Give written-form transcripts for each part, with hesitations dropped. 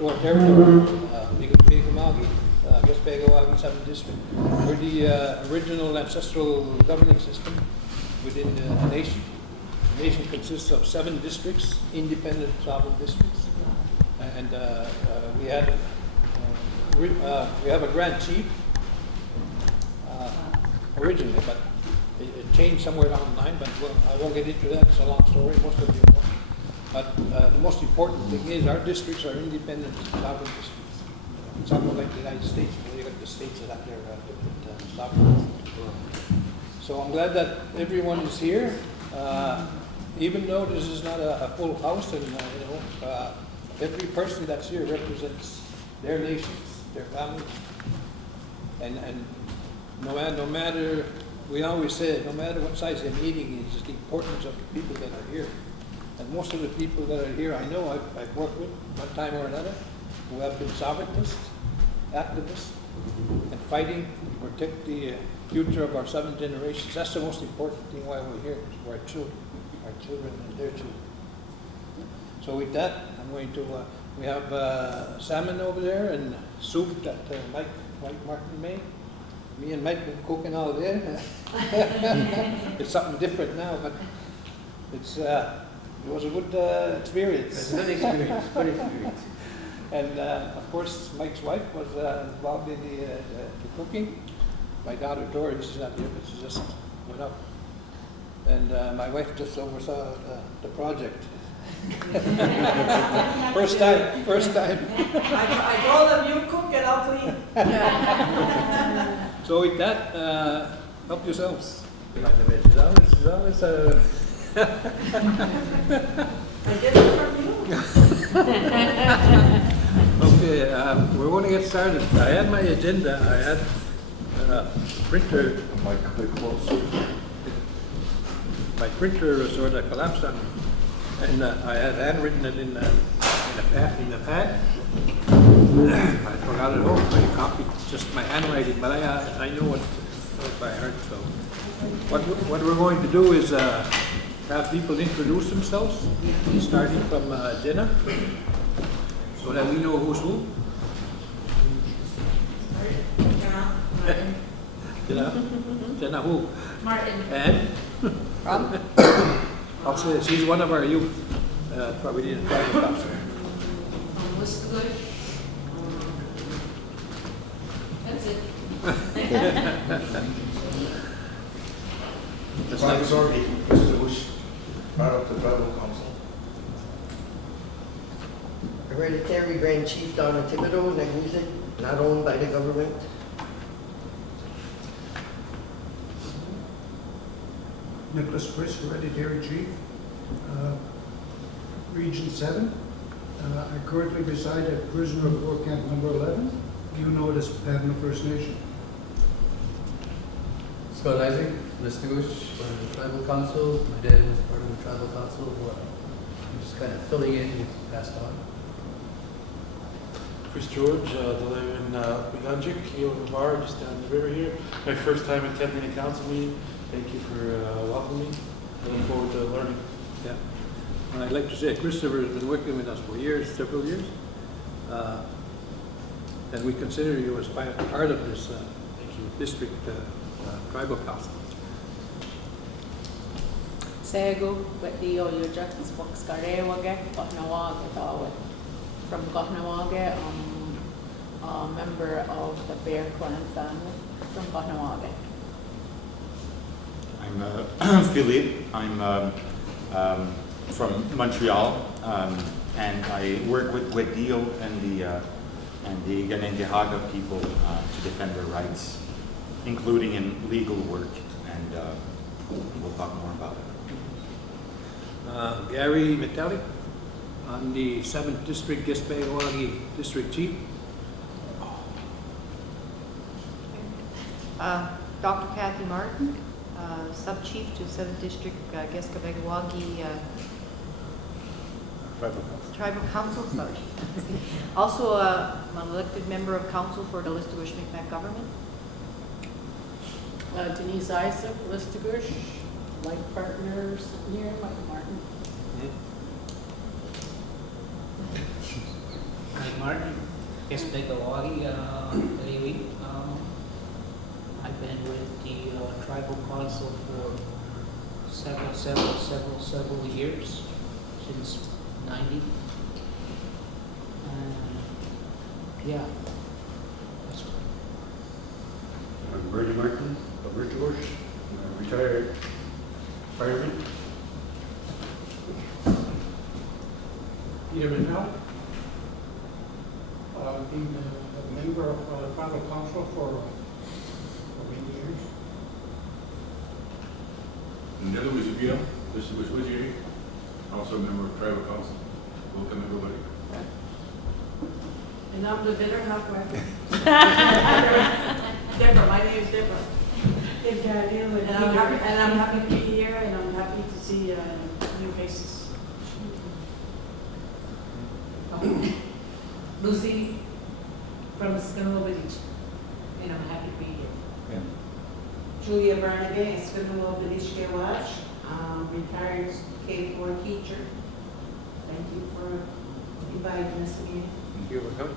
to our territory, Gespegawagi, Gespegawagi 7th District. We're the original ancestral governing system within the nation. The nation consists of 7 districts, independent sovereign districts, and we have a Grand Chief originally, but it changed somewhere down the line. But I won't get into that. It's a long story. Most of you know. But the most important thing is our districts are independent sovereign districts. It's almost like the United States. You got the states that have their different sovereigns. So I'm glad that everyone is here. Even though this is not a full house, and every person that's here represents their nations, their families, and no matter, we always say, no matter what size the meeting is, the importance of the people that are here. And most of the people that are here, I know I've worked with one time or another, who have been sovereigntists, activists, and fighting to protect the future of our 7 generations. That's the most important thing why we're here, is for our children and their children. So with that, I'm going to, we have salmon over there and soup that Mike Martin made. Me and Mike been cooking all day. It's something different now, but it's, it was a good experience. It's a good experience, good experience. And of course, Mike's wife was involved in the cooking. My daughter Dory, she's not here, but she just went up. And my wife just oversaw the project. First time. I told them you cook and I'll clean. So with that, help yourselves. It's always I get it from you. Okay, we're going to get started. I had my agenda. I had printer. My printer sort of collapsed on me, and I had handwritten it in the pad. I forgot it home. I copied just my handwriting, but I know it by heart. So what we're going to do is have people introduce themselves, starting from Jenna, so that we know who's who. Jenna who? Martin. And? I'll say she's one of our youth. Probably didn't try to stop her. What's the good? That's it. That's Frank nice. Zorgi, Mr. Bush, part of the Tribal Council. Hereditary Grand Chief Donna Thibodeau, Nagusic, not owned by the government. Nicholas Chris, Hereditary Chief, Region 7. I currently reside at Prisoner of War Camp number 11. You know it as Pabna First Nation. Scott Isaac, Listagush, part of the Tribal Council. My dad was part of the Tribal Council. I'm just kind of filling in, he passed on. Chris George, Delavan Wiganjik, Keo Bar, just down the river here. My first time attending a council meeting. Thank you for welcoming me. I look forward to learning. Yeah. And I'd like to say Christopher has been working with us for years, several years. And we consider you as part of this district tribal council. Sego, but the Oyujaks, Foxcarewage, Gotnawaga, Dawa. From Gotnawaga, a member of the Bear Clan family from Gotnawaga. I'm Philippe. I'm from Montreal, and I work with Guedio and the Ganendehaga people to defend their rights, including in legal work, and we'll talk more about it. Gary Metallic, I'm the 7th District Gespegawagi District Chief. Dr. Kathy Martin, Sub-Chief to 7th District Gespegawagi Tribal Council, sorry. Also an elected member of council for the Listagush Micmac government. Denise Isaac, Listagush, Mike Partner, sitting here, Mike Martin. Martin, Gespegawagi, Lewi. I've been with the tribal council for several years, since '90. Yeah, that's what. I'm Bernie Martin, of Richbush, retired fireman. Peter Manel. Been a member of tribal council for many years. Nella was here, this was with you, also a member of tribal council. Welcome everybody. And I'm the better halfway. Deborah, my name is Deborah. And I'm happy to be here, and I'm happy to see new faces. Lucy from Skinwell Village, and I'm happy to be here. Yeah. Julia Barnaby, Skinwell Village Gewatch, retired K4 teacher. Thank you for inviting us again. You're welcome.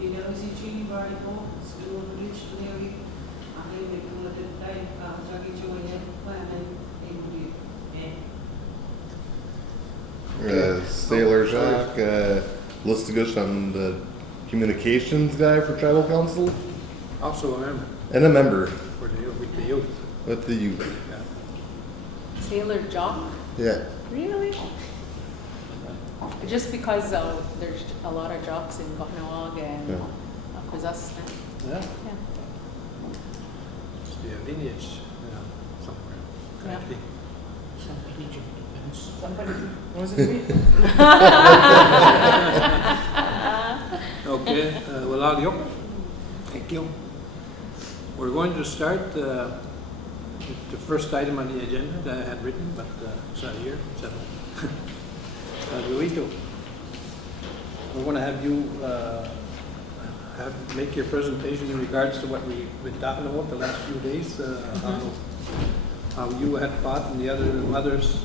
Lucy Chini Barnaby, Skinwell Village, Lewi, I'm going to die, talking to you plan and Sailor Jacques, Listigish, I'm the communications guy for tribal council Also a member and a member for with the youth. with the youth. Yeah. Sailor Jock? Yeah. Really? Just because there's a lot of jocks in Gohnawag and Yeah. Kuzas. Yeah. Yeah. It's the lineage, somewhere. Yeah. Correctly. Some Legion defense. Somebody, was it me? Okay, well, thank you. We're going to start with the first item on the agenda that I had written, but it's not here. So, Luito, we're going to have you make your presentation in regards to what we've been talking about the last few days, how you had fought and the others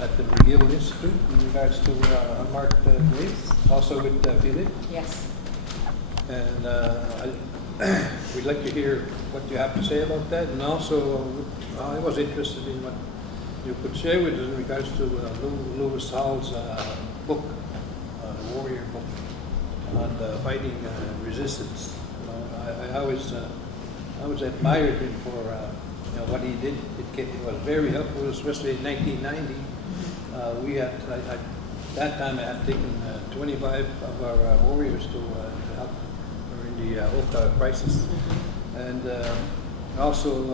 at the McGill Institute in regards to unmarked graves, also with Philip. Yes. And we'd like to hear what you have to say about that. And also, I was interested in what you could share with us in regards to Lewis Hall's book, the Warrior book, on fighting resistance. I always admired him for what he did. It was very helpful, especially in 1990. We had, at that time, I had taken 25 of our warriors to help during the Oka crisis. And also,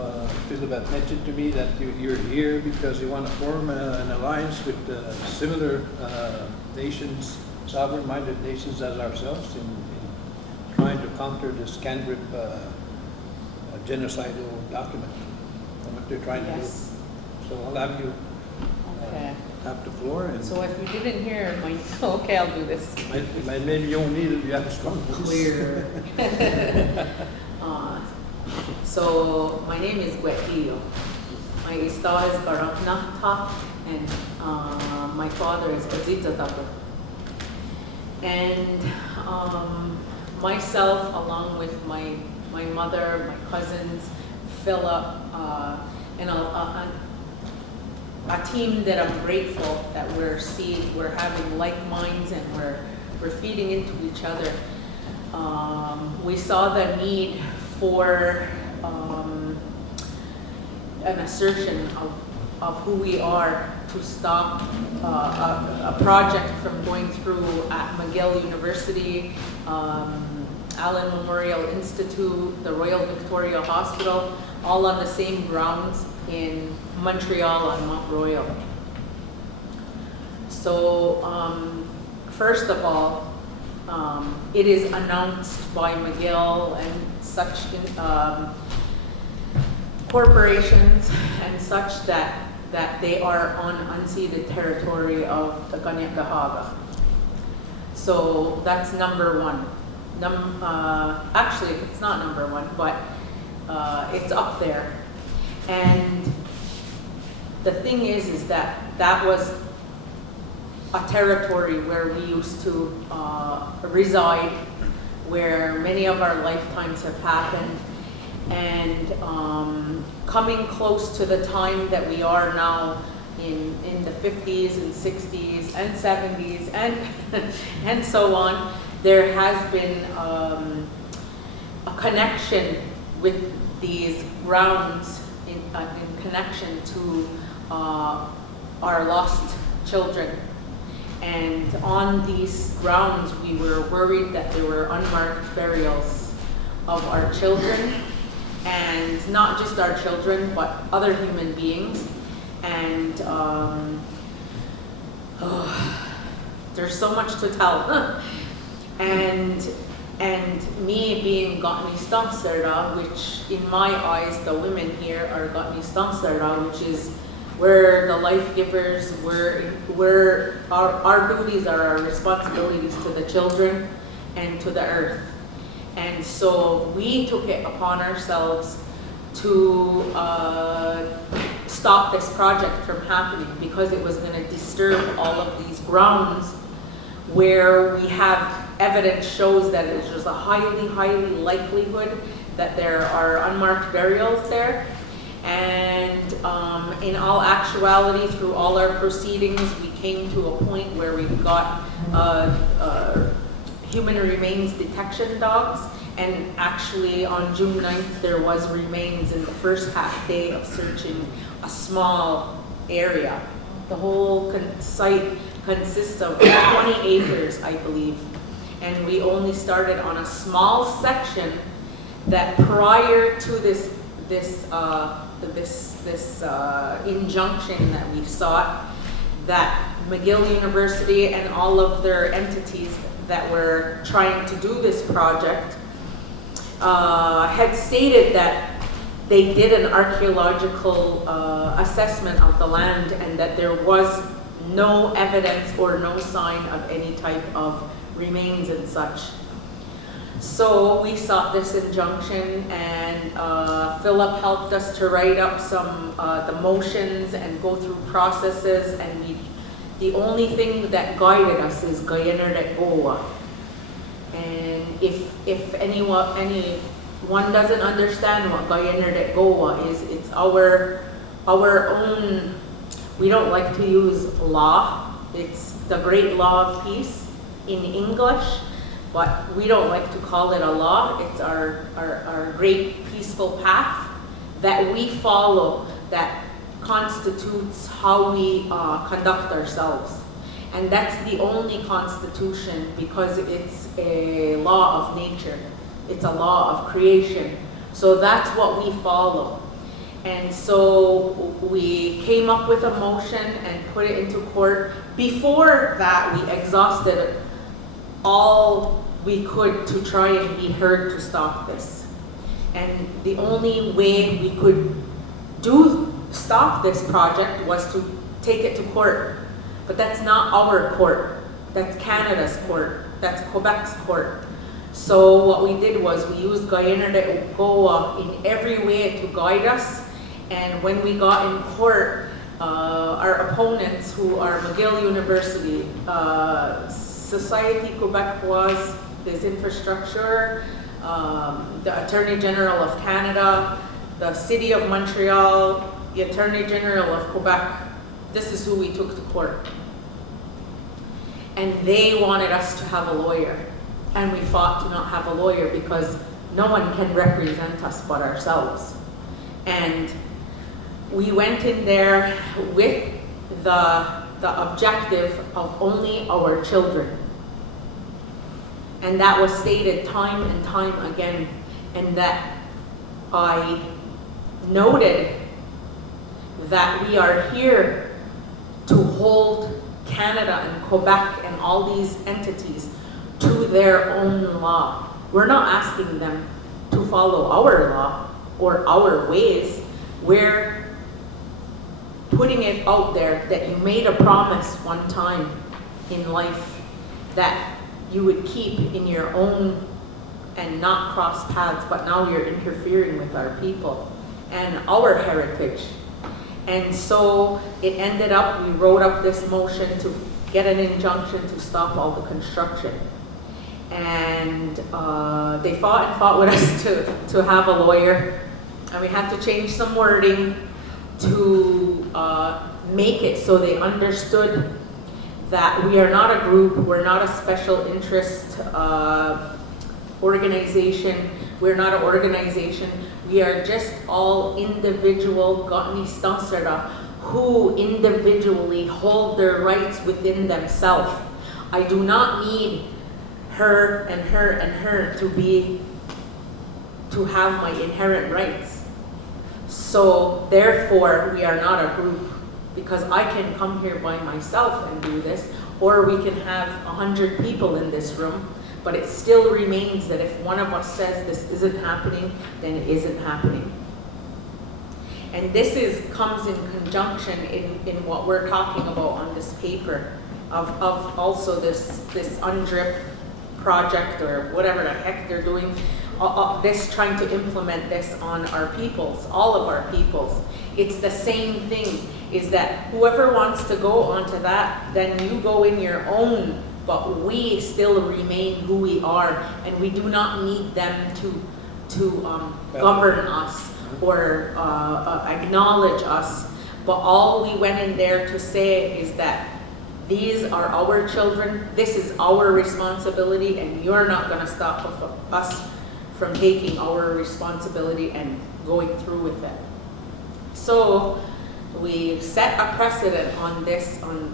Philip had mentioned to me that you're here because you want to form an alliance with similar nations, sovereign-minded nations as ourselves in trying to counter this Cangrip genocidal document and what they're trying to do. So I'll have you have the floor. And So if you didn't hear, okay, I'll do this. maybe you don't need it, you have a strong voice. Clear. So my name is Guetillo. My estado is Baraknata, and my father is Bazita Dapper. And myself, along with my mother, my cousins, Philip, and a team that I'm grateful that we're having like minds and we're feeding into each other. We saw the need for an assertion of who we are to stop a project from going through at McGill University, Allen Memorial Institute, the Royal Victoria Hospital, all on the same grounds in Montreal on Mount Royal. So first of all, it is announced by McGill and such corporations and such that they are on unceded territory of the Gespegawagi. So that's number one. Actually, it's not number one, but it's up there. And the thing is that was a territory where we used to reside, where many of our lifetimes have happened, and coming close to the time that we are now in the 50s and 60s and 70s and and so on, there has been a connection with these grounds in connection to our lost children. And on these grounds, we were worried that there were unmarked burials of our children, and not just our children, but other human beings. And there's so much to tell. and me being Gatni Stansarda, which in my eyes, the women here are Gatni Stansarda, which is we're the life givers, our duties are our responsibilities to the children and to the earth. And so we took it upon ourselves to stop this project from happening, because it was going to disturb all of these grounds where we have evidence shows that there's a highly likelihood that there are unmarked burials there. And in all actuality, through all our proceedings, we came to a point where we got human remains detection dogs. And actually on June 9th, there was remains in the first half day of searching a small area. The whole site consists of 20 acres, I believe. And we only started on a small section that prior to this injunction that we sought, that McGill University and all of their entities that were trying to do this project had stated that they did an archaeological assessment of the land, and that there was no evidence or no sign of any type of remains and such. So we sought this injunction, and Philip helped us to write up some the motions and go through processes, and the only thing that guided us is Gayener de Goa. And if anyone doesn't understand what Gayener de Goa is, it's our own. We don't like to use law. It's the great law of peace in English, but we don't like to call it a law. It's our great peaceful path that we follow, that constitutes how we conduct ourselves. And that's the only constitution, because it's a law of nature. It's a law of creation. So that's what we follow. And so we came up with a motion and put it into court. Before that, we exhausted all we could to try and be heard to stop this. And the only way we could stop this project was to take it to court. But that's not our court. That's Canada's court. That's Quebec's court. So what we did was we used Gayener de Goa in every way to guide us. And when we got in court, our opponents, who are McGill University, Société Québécoise des Infrastructures, the Attorney General of Canada, the City of Montreal, the Attorney General of Quebec, this is who we took to court. And they wanted us to have a lawyer. And we fought to not have a lawyer, because no one can represent us but ourselves. And we went in there with the objective of only our children. And that was stated time and time again. And that I noted that we are here to hold Canada and Quebec and all these entities to their own law. We're not asking them to follow our law or our ways. We're putting it out there that you made a promise one time in life that you would keep in your own and not cross paths, but now you're interfering with our people and our heritage. And so it ended up, we wrote up this motion to get an injunction to stop all the construction. And they fought and fought with us to have a lawyer. And we had to change some wording to make it so they understood that we are not a group, we're not a special interest organization, we're not an organization, we are just all individual Gotnistansara who individually hold their rights within themselves. I do not need her and her and her to have my inherent rights. So therefore we are not a group, because I can come here by myself and do this, or we can have 100 people in this room, but it still remains that if one of us says this isn't happening, then it isn't happening. And this comes in conjunction in what we're talking about on this paper of also this UNDRIP project, or whatever the heck they're doing, this trying to implement this on our peoples, all of our peoples. It's the same thing, is that whoever wants to go onto that, then you go in your own, but we still remain who we are, and we do not need them to govern us or acknowledge us. But all we went in there to say is that these are our children, this is our responsibility, and you're not going to stop us from taking our responsibility and going through with it. So we set a precedent on this, on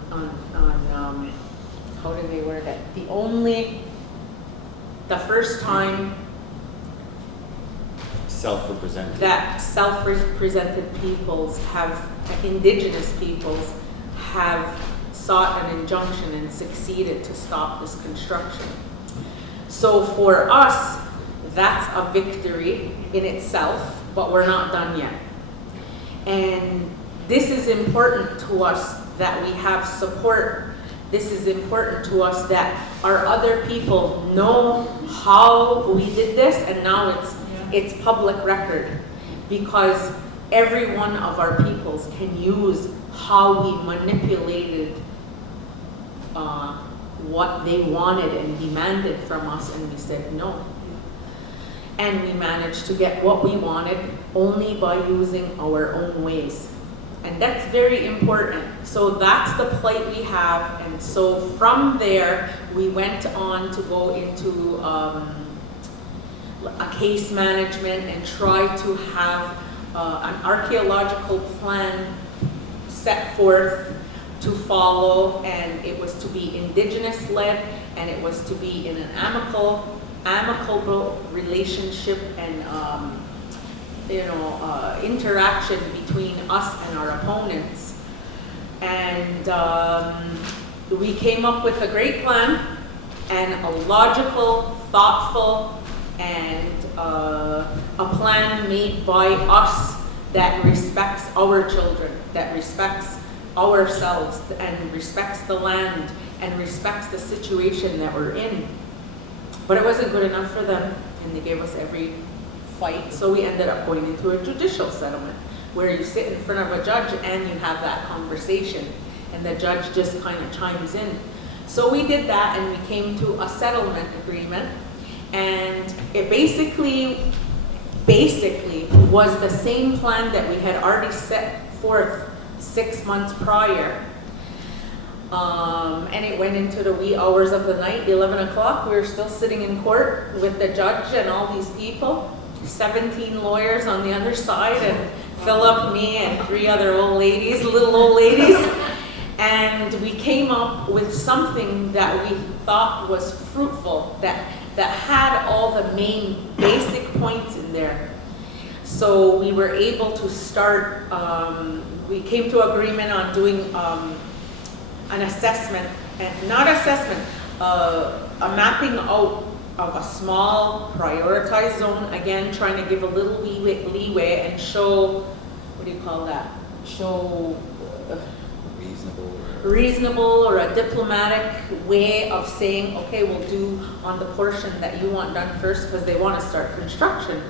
how do they word it? The first time self-represented. That self-represented peoples indigenous peoples have sought an injunction and succeeded to stop this construction. So for us, that's a victory in itself, but we're not done yet. And this is important to us that we have support. This is important to us that our other people know how we did this, and now it's public record, because every one of our peoples can use how we manipulated what they wanted and demanded from us, and we said no. And we managed to get what we wanted only by using our own ways. And that's very important. So that's the plight we have. And so from there, we went on to go into a case management and try to have an archaeological plan set forth to follow, and it was to be indigenous led, and it was to be in an amicable relationship and interaction between us and our opponents. And we came up with a great plan, and a logical, thoughtful, and a plan made by us that respects our children, that respects ourselves, and respects the land, and respects the situation that we're in. But it wasn't good enough for them, and they gave us every fight. So we ended up going into a judicial settlement, where you sit in front of a judge and you have that conversation, and the judge just kind of chimes in. So we did that, and we came to a settlement agreement, and it basically was the same plan that we had already set forth 6 months prior. And it went into the wee hours of the night, 11 o'clock. We were still sitting in court with the judge and all these people, 17 lawyers on the other side, and Philip, me, and 3 other old ladies, little old ladies. And we came up with something that we thought was fruitful, that had all the main basic points in there. So we were able to start, we came to agreement on doing an assessment, and not assessment, a mapping out of a small prioritized zone, again trying to give a little leeway and show, what do you call that? Show reasonable or a diplomatic way of saying, okay, we'll do on the portion that you want done first, because they want to start construction.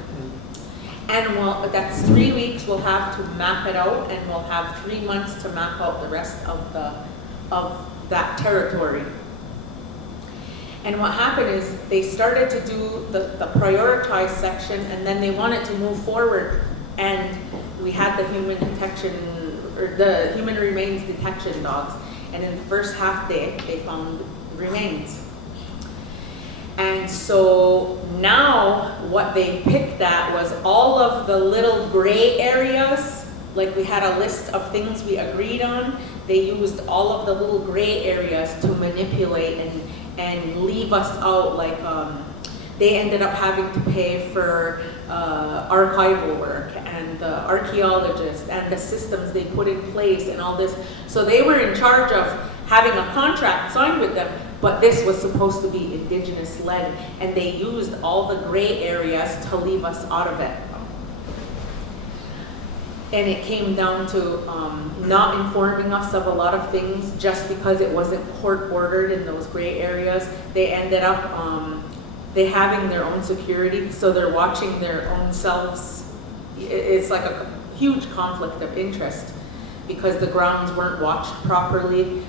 And that's 3 weeks, we'll have to map it out, and we'll have 3 months to map out the rest of that territory. And what happened is they started to do the prioritized section, and then they wanted to move forward, and we had the human detection, or the human remains detection dogs, and in the first half day they found remains. And so now what they picked at was all of the little gray areas, like we had a list of things we agreed on. They used all of the little gray areas to manipulate and leave us out. Like they ended up having to pay for archival work and the archaeologists and the systems they put in place and all this. So they were in charge of having a contract signed with them, but this was supposed to be Indigenous led, and they used all the gray areas to leave us out of it. And it came down to not informing us of a lot of things just because it wasn't court ordered in those gray areas. They ended up they having their own security, so they're watching their own selves. It's like a huge conflict of interest because the grounds weren't watched properly.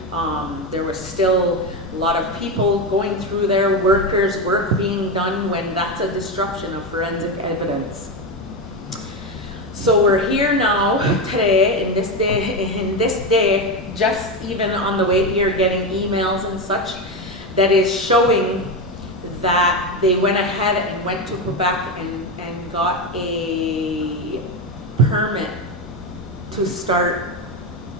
There was still a lot of people going through there, workers' work being done, when that's a disruption of forensic evidence. So we're here now today, in this day, just even on the way here, getting emails and such that is showing that they went ahead and went to Quebec and got a permit to start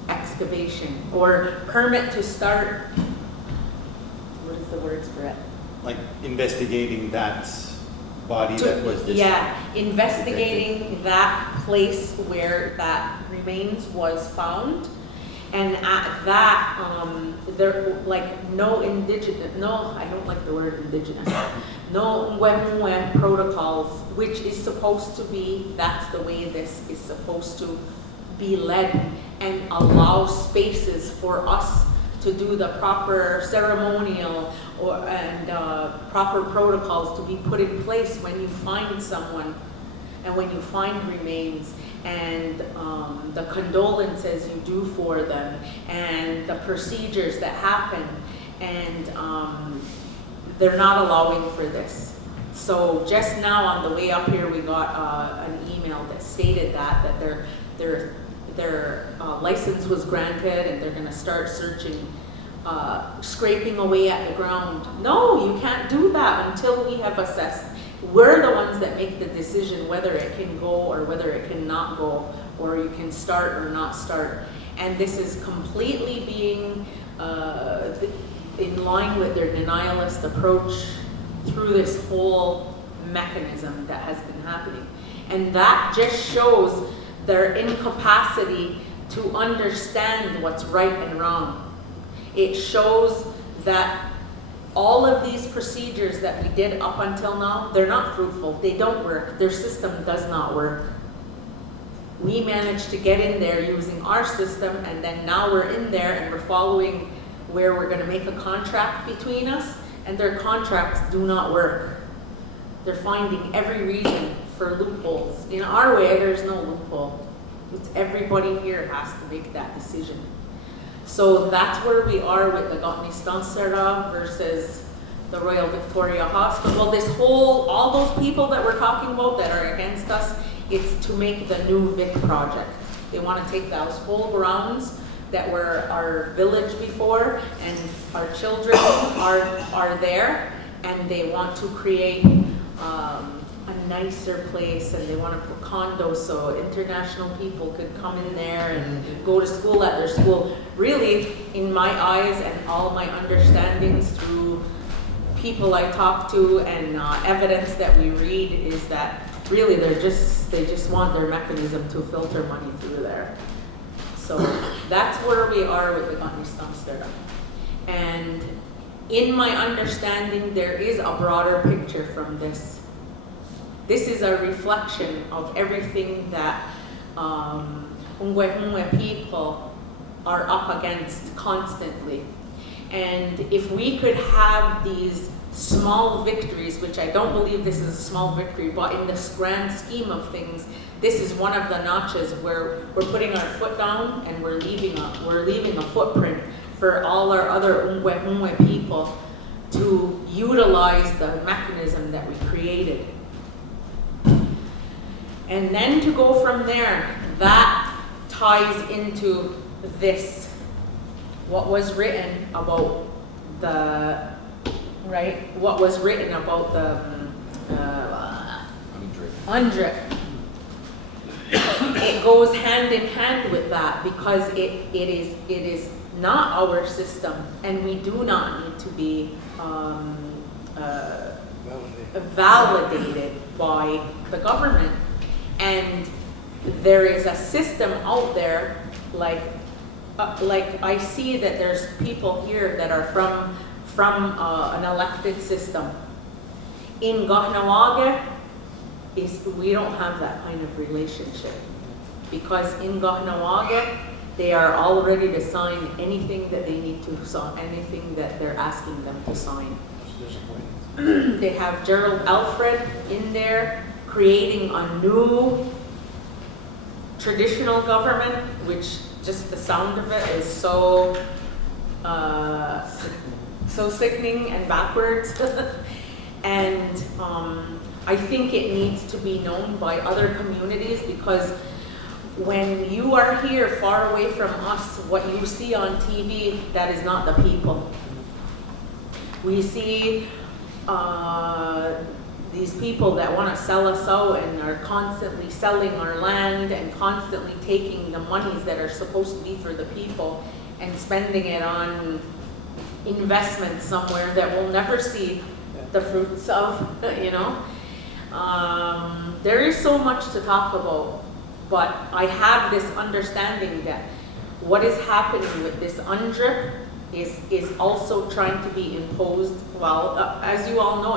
excavation, or permit to start, what is the words for it? Like investigating that body that was this. Yeah, investigating that place where that remains was found. And at that, there like no I don't like the word indigenous, no Ngwemwe protocols, which is supposed to be, that's the way this is supposed to be led, and allow spaces for us to do the proper ceremonial and proper protocols to be put in place when you find someone and when you find remains, and the condolences you do for them, and the procedures that happen, and they're not allowing for this. So just now on the way up here, we got an email that stated that their license was granted, and they're going to start searching, scraping away at the ground. No, you can't do that until we have assessed. We're the ones that make the decision whether it can go or whether it cannot go, or you can start or not start. And this is completely being in line with their denialist approach through this whole mechanism that has been happening. And that just shows their incapacity to understand what's right and wrong. It shows that all of these procedures that we did up until now, they're not fruitful. They don't work. Their system does not work. We managed to get in there using our system, and then now we're in there and we're following where we're going to make a contract between us, and their contracts do not work. They're finding every reason for loopholes. In our way, there's no loophole. It's everybody here has to make that decision. So that's where we are with the Gotni Stansera versus the Royal Victoria Hospital. All those people that we're talking about that are against us, it's to make the new Vic project. They want to take those whole grounds that were our village before, and our children are there, and they want to create a nicer place, and they want to put condos so international people could come in there and go to school at their school. Really, in my eyes and all my understandings through people I talk to and evidence that we read, is that really they just want their mechanism to filter money through there. So that's where we are with the Gotni Stansera. And in my understanding, there is a broader picture from this. This is a reflection of everything that Ungwehungwe people are up against constantly. And if we could have these small victories, which I don't believe this is a small victory, but in this grand scheme of things, this is one of the notches where we're putting our foot down and we're leaving a footprint for all our other Umwe people to utilize the mechanism that we created. And then to go from there, that ties into this, what was written about the, right, what was written about the UNDRIP. It goes hand in hand with that because it is not our system, and we do not need to be validated by the government. And there is a system out there, like I see that there's people here that are from an elected system. In Gespegawagi, we don't have that kind of relationship, because in Gespegawagi, they are all ready to sign anything that they need to sign, anything that they're asking them to sign. They have Gerald Alfred in there creating a new traditional government, which just the sound of it is so sickening and backwards. And I think it needs to be known by other communities, because when you are here far away from us, what you see on TV, that is not the people. We see these people that want to sell us out and are constantly selling our land and constantly taking the monies that are supposed to be for the people and spending it on investments somewhere that we'll never see the fruits of, you know. There is so much to talk about. But I have this understanding that what is happening with this UNDRIP is also trying to be imposed. Well, as you all know,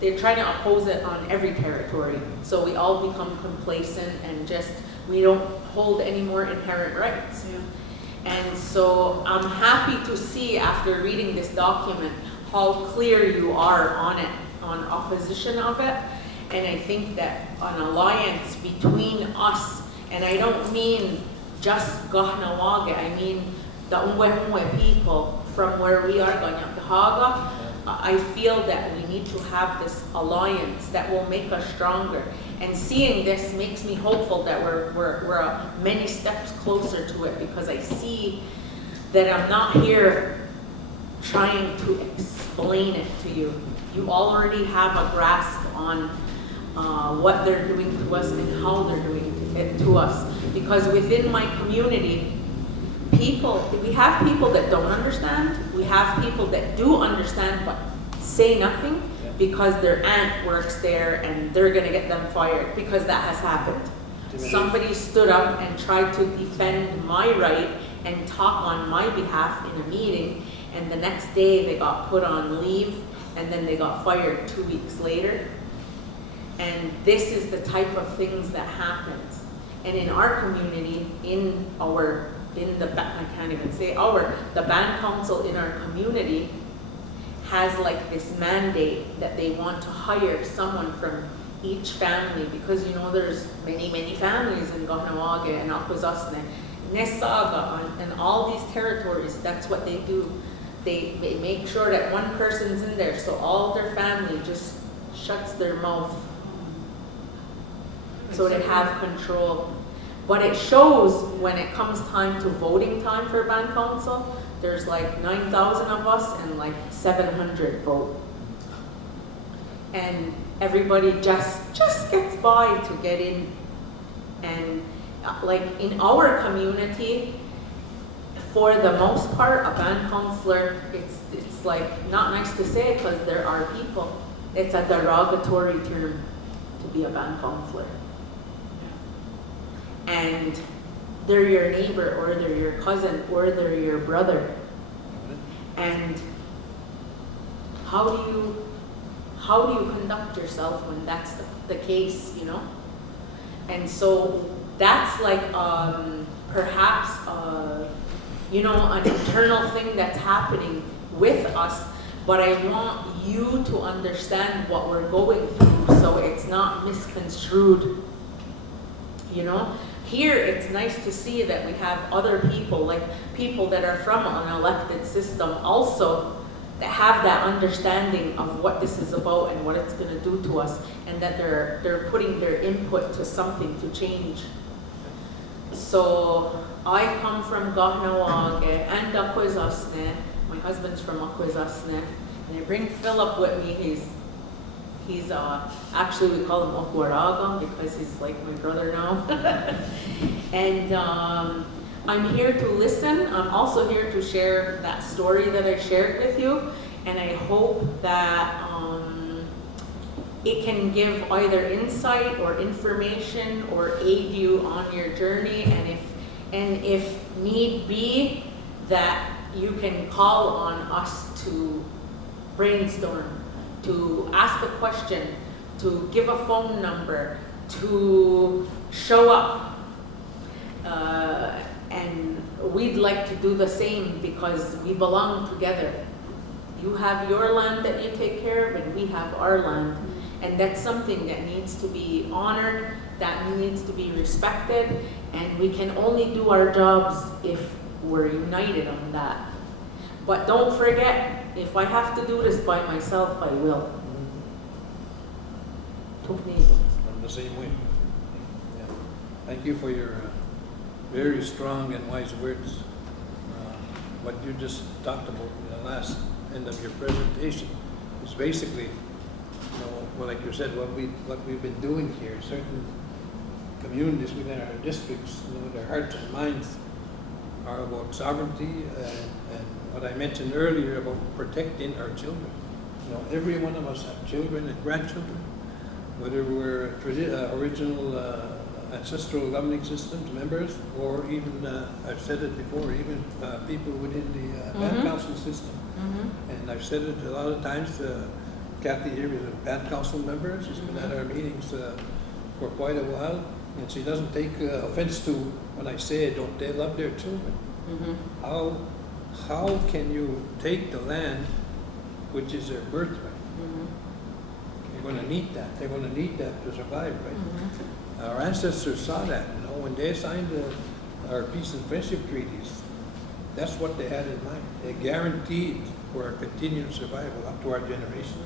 they're trying to oppose it on every territory. So we all become complacent and we don't hold any more inherent rights. Yeah. And so I'm happy to see, after reading this document, how clear you are on it, on opposition of it. And I think that an alliance between us, and I don't mean just Gespegawagi, I mean the Umwe people from where we are, Gespegawagi, I feel that we need to have this alliance that will make us stronger. And seeing this makes me hopeful that we're many steps closer to it, because I see that I'm not here trying to explain it to you. You already have a grasp on what they're doing to us and how they're doing it to us. Because within my community, we have people that don't understand, we have people that do understand but say nothing because their aunt works there and they're gonna get them fired, because that has happened. Somebody stood up and tried to defend my right and talk on my behalf in a meeting, and the next day they got put on leave, and then they got fired 2 weeks later. And this is the type of things that happens. And in our community, the band council in our community has like this mandate that they want to hire someone from each family, because you know there's many families in Gespegawagi and Akwesasne, Nesaga, and all these territories. That's what they do. They make sure that one person's in there, so all their family just shuts their mouth, so they have control. But it shows when it comes time to voting time for band council, there's like 9,000 of us and like 700 vote. And everybody just gets by to get in. And like in our community, for the most part, a band counselor, it's like not nice to say because there are people. It's a derogatory term to be a band counselor. And they're your neighbor, or they're your cousin, or they're your brother. And how do you conduct yourself when that's the case, you know? And so that's like perhaps you know, an internal thing that's happening with us, but I want you to understand what we're going through so it's not misconstrued. You know, here it's nice to see that we have other people, like people that are from an elected system also, that have that understanding of what this is about and what it's going to do to us, and that they're putting their input to something to change. So I come from Gespegawagi and Akwesasne. My husband's from Akwesasne, and I bring Philip with me. He's actually, we call him Okwaraga because he's like my brother now. And I'm here to listen. I'm also here to share that story that I shared with you, and I hope that it can give either insight or information or aid you on your journey, and if need be, that you can call on us to brainstorm, to ask a question, to give a phone number, to show up. And we'd like to do the same because we belong together. You have your land that you take care of, and we have our land. And that's something that needs to be honored, that needs to be respected, and we can only do our jobs if we're united on that. But don't forget, if I have to do this by myself, I will. I'm the same way. Yeah. Thank you for your very strong and wise words. What you just talked about in the last end of your presentation is basically, you know, well, like you said, what we've been doing here. Certain communities within our districts, you know, their hearts and minds are about sovereignty and what I mentioned earlier about protecting our children. You know, every one of us have children and grandchildren, whether we're original ancestral governing systems members, or even, I've said it before, even people within the band council system. And I've said it a lot of times. Kathy here is a band council member. She's been at our meetings for quite a while, and she doesn't take offense to when I say they love their children. How can you take the land, which is their birthright? They're going to need that. They're going to need that to survive, right? Our ancestors saw that, you know, when they signed our peace and friendship treaties. That's what they had in mind. They guaranteed for our continued survival up to our generation,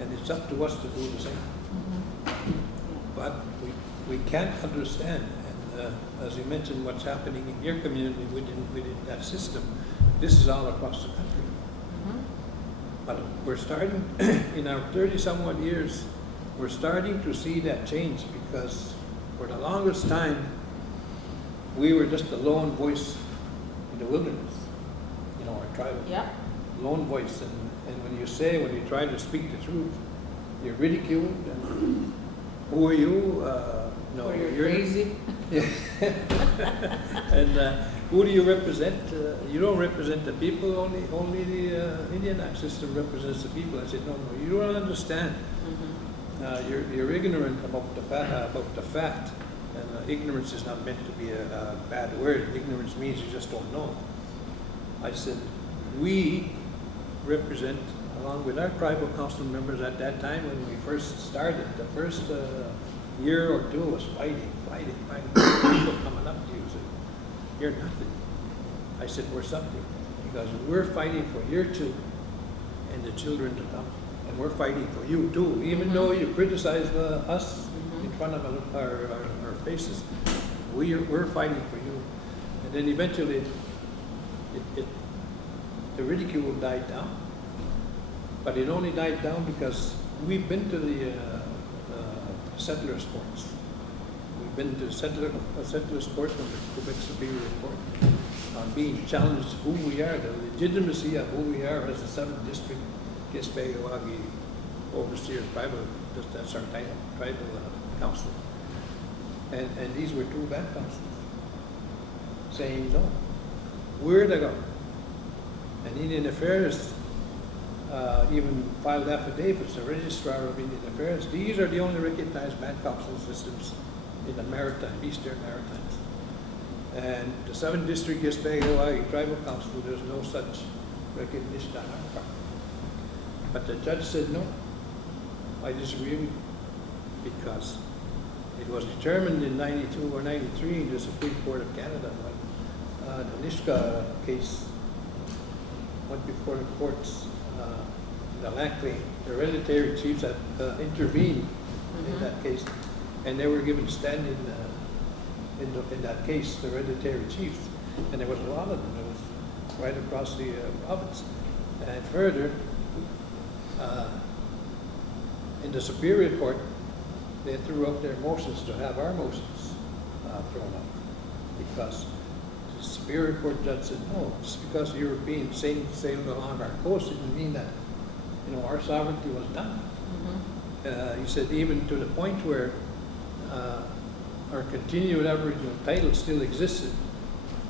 and it's up to us to do the same. But we can't understand, and as you mentioned, what's happening in your community within that system. This is all across the country. But we're starting, in our 30-somewhat years, we're starting to see that change, because for the longest time, we were just a lone voice in the wilderness, you know, our tribe. Yeah. Lone voice, and when you try to speak the truth, you're ridiculed, and who are you? No, or you're crazy. Yeah. And who do you represent? You don't represent the people, only the Indian Act system represents the people. I said, no, you don't understand. You're ignorant about the fact, and ignorance is not meant to be a bad word. Ignorance means you just don't know. I said, we represent, along with our tribal council members at that time when we first started, the first year or two was fighting. People coming up to you and said, you're nothing. I said, we're something, because we're fighting for your children and the children to come. And we're fighting for you too, even though you criticize us in front of our faces. We're fighting for you. And then eventually, the ridicule died down. But it only died down because we've been to the settler sports. We've been to settler sports from the Quebec Superior Court on being challenged who we are, the legitimacy of who we are as a 7th District Gespegawagi Overseers Tribal, that's our title, Tribal Council. And these were two band councils saying no, we're the government. And Indian Affairs even filed affidavits, the Registrar of Indian Affairs. These are the only recognized band council systems in the Maritime, Eastern Maritimes. And the 7th District Gespegawagi Tribal Council, there's no such recognition on our part. But the judge said, no, I disagree with you, because it was determined in 92 or 93 in the Supreme Court of Canada when the Nishka case went before the courts, the land claim. The hereditary chiefs had intervened in that case, and they were given standing in that case, the hereditary chiefs, and there was a lot of them. It was right across the province. And further, in the Superior Court, they threw up their motions to have our motions thrown up, because the Superior Court judge said, no, just because Europeans sailed along our coast didn't mean that, you know, our sovereignty was done. He said even to the point where our continued Aboriginal title still existed,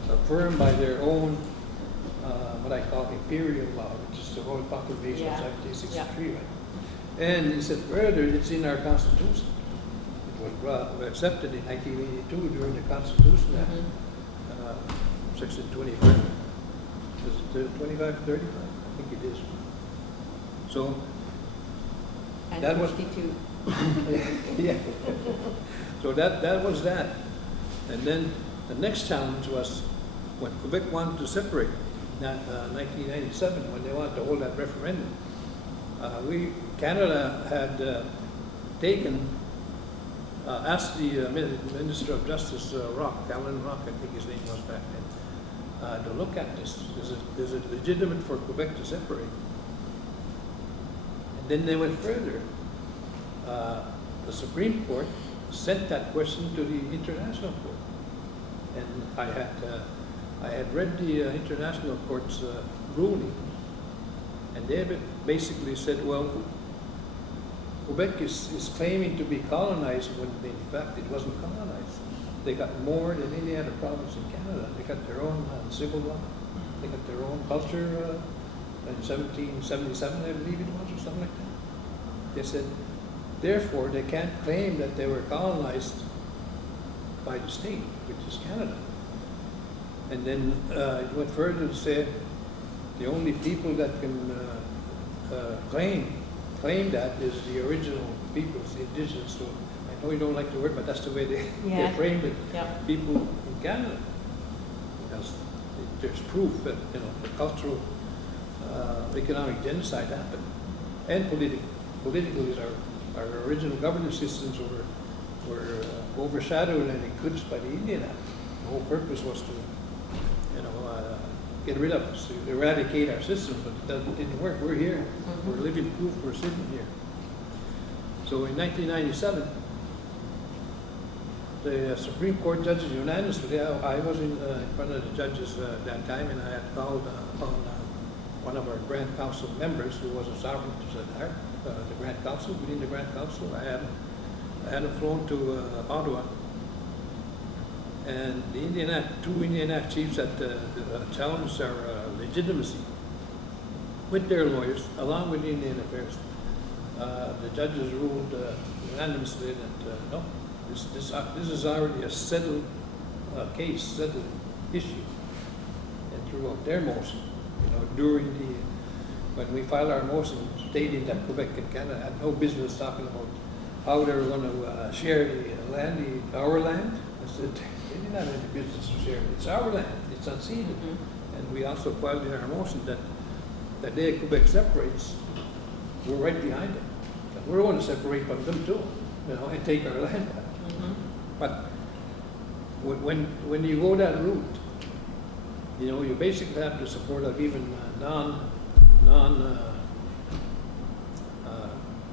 affirmed by their own, what I call imperial law, which is the Royal Proclamation of 1763. Right? And he said further, it's in our Constitution. It was accepted in 1982 during the Constitution Act, Section 25. Is it 25 to 35? I think it is. So, And that was 52. yeah. So that was that. And then the next challenge was when Quebec wanted to separate, 1997, when they wanted to hold that referendum. Canada had asked the Minister of Justice, Alan Rock, I think his name was back then, to look at this. Is it legitimate for Quebec to separate? And then they went further. The Supreme Court sent that question to the International Court, and I had read the International Court's ruling, and they basically said, well, Quebec is claiming to be colonized when in fact it wasn't colonized. They got more than any other province in Canada. They got their own civil law. They got their own culture in 1777, I believe it was, or something like that. They said, therefore, they can't claim that they were colonized by the state, which is Canada. And then it went further to say the only people that can claim that is the original peoples, the indigenous. So I know you don't like the word, but that's the way they framed it. Yep. People in Canada, because there's proof that the cultural, economic genocide happened, and politically, our original governance systems were overshadowed and eclipsed by the Indian Act. The whole purpose was to, get rid of us, to eradicate our system, but it didn't work. We're here. We're living proof. We're sitting here. So in 1997, the Supreme Court judges unanimously, I was in front of the judges that time, and I had called on one of our Grand Council members who was a sovereign at the Grand Council, within the Grand Council. I had him flown to Ottawa. And the two Indian Act chiefs had challenged our legitimacy with their lawyers, along with Indian Affairs. The judges ruled unanimously that no, this is already a settled case, settled issue, and threw out their motion. When we filed our motion stating that Quebec and Canada had no business talking about how they were going to share the land, our land. I said, they didn't have any business to share it. It's our land. It's unceded. And we also filed in our motion that the day Quebec separates, we're right behind it. We're going to separate from them too, and take our land back. But when you go that route, you basically have the support of even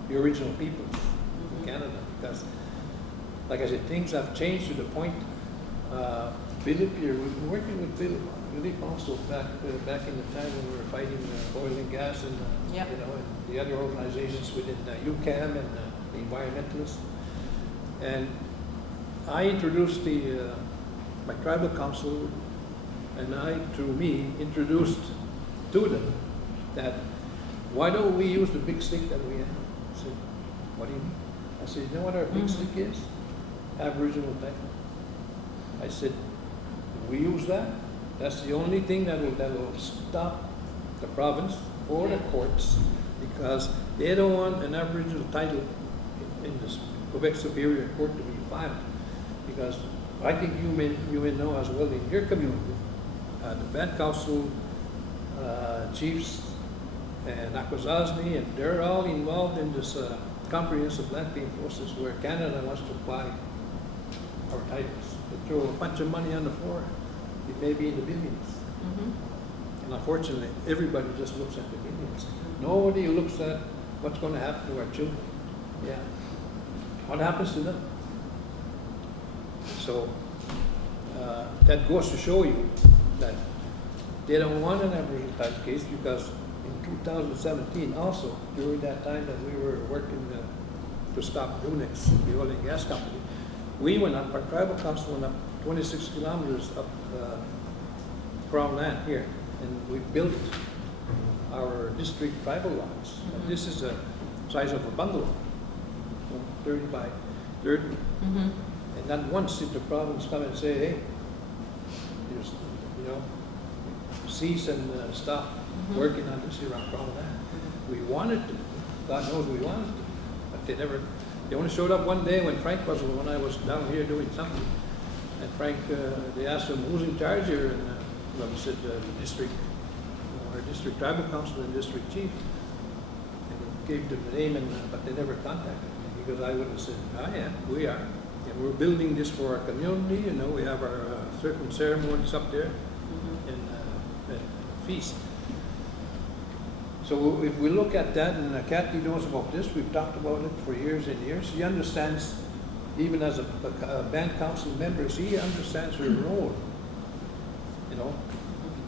the original peoples in Canada, because, like I said, things have changed to the point. Philip here, we've been working with Philip also back in the time when we were fighting oil and gas and and the other organizations within UCAM and the environmentalists. And I introduced my tribal council, and I, through me, introduced to them that why don't we use the big stick that we have? I said, what do you mean? I said, you know what our big stick is? Aboriginal title. I said, we use that. That's the only thing that will stop the province or the courts because they don't want an Aboriginal title in this Quebec Superior Court to be filed. Because I think you may know as well in your community, the Band Council chiefs and Akwesasne, and they're all involved in this comprehensive land claim process where Canada wants to buy our titles. They throw a bunch of money on the floor. It may be in the billions. And unfortunately, everybody just looks at the billions. Nobody looks at what's going to happen to our children. Yeah. What happens to them? So that goes to show you that they don't want an Aboriginal title case, because in 2017 also, during that time that we were working to stop Dunex, the oil and gas company, we went up, our tribal council went up 26 kilometers up Crown land here, and we built our district tribal lines. And this is the size of a bungalow, 30 by 30. And not once did the province come and say, hey, there's, cease and stop working on this here on Crown land. We wanted to, God knows we wanted to, but they only showed up one day when I was down here doing something. And Frank, they asked him, who's in charge here? And well, he said, the district, our district tribal council and district chief. And gave them the name, but they never contacted me, because I would have said, yeah, we are. And we're building this for our community, we have our certain ceremonies up there and feast. So if we look at that, and Kathy knows about this, we've talked about it for years and years. She understands, even as a band council member, she understands her role,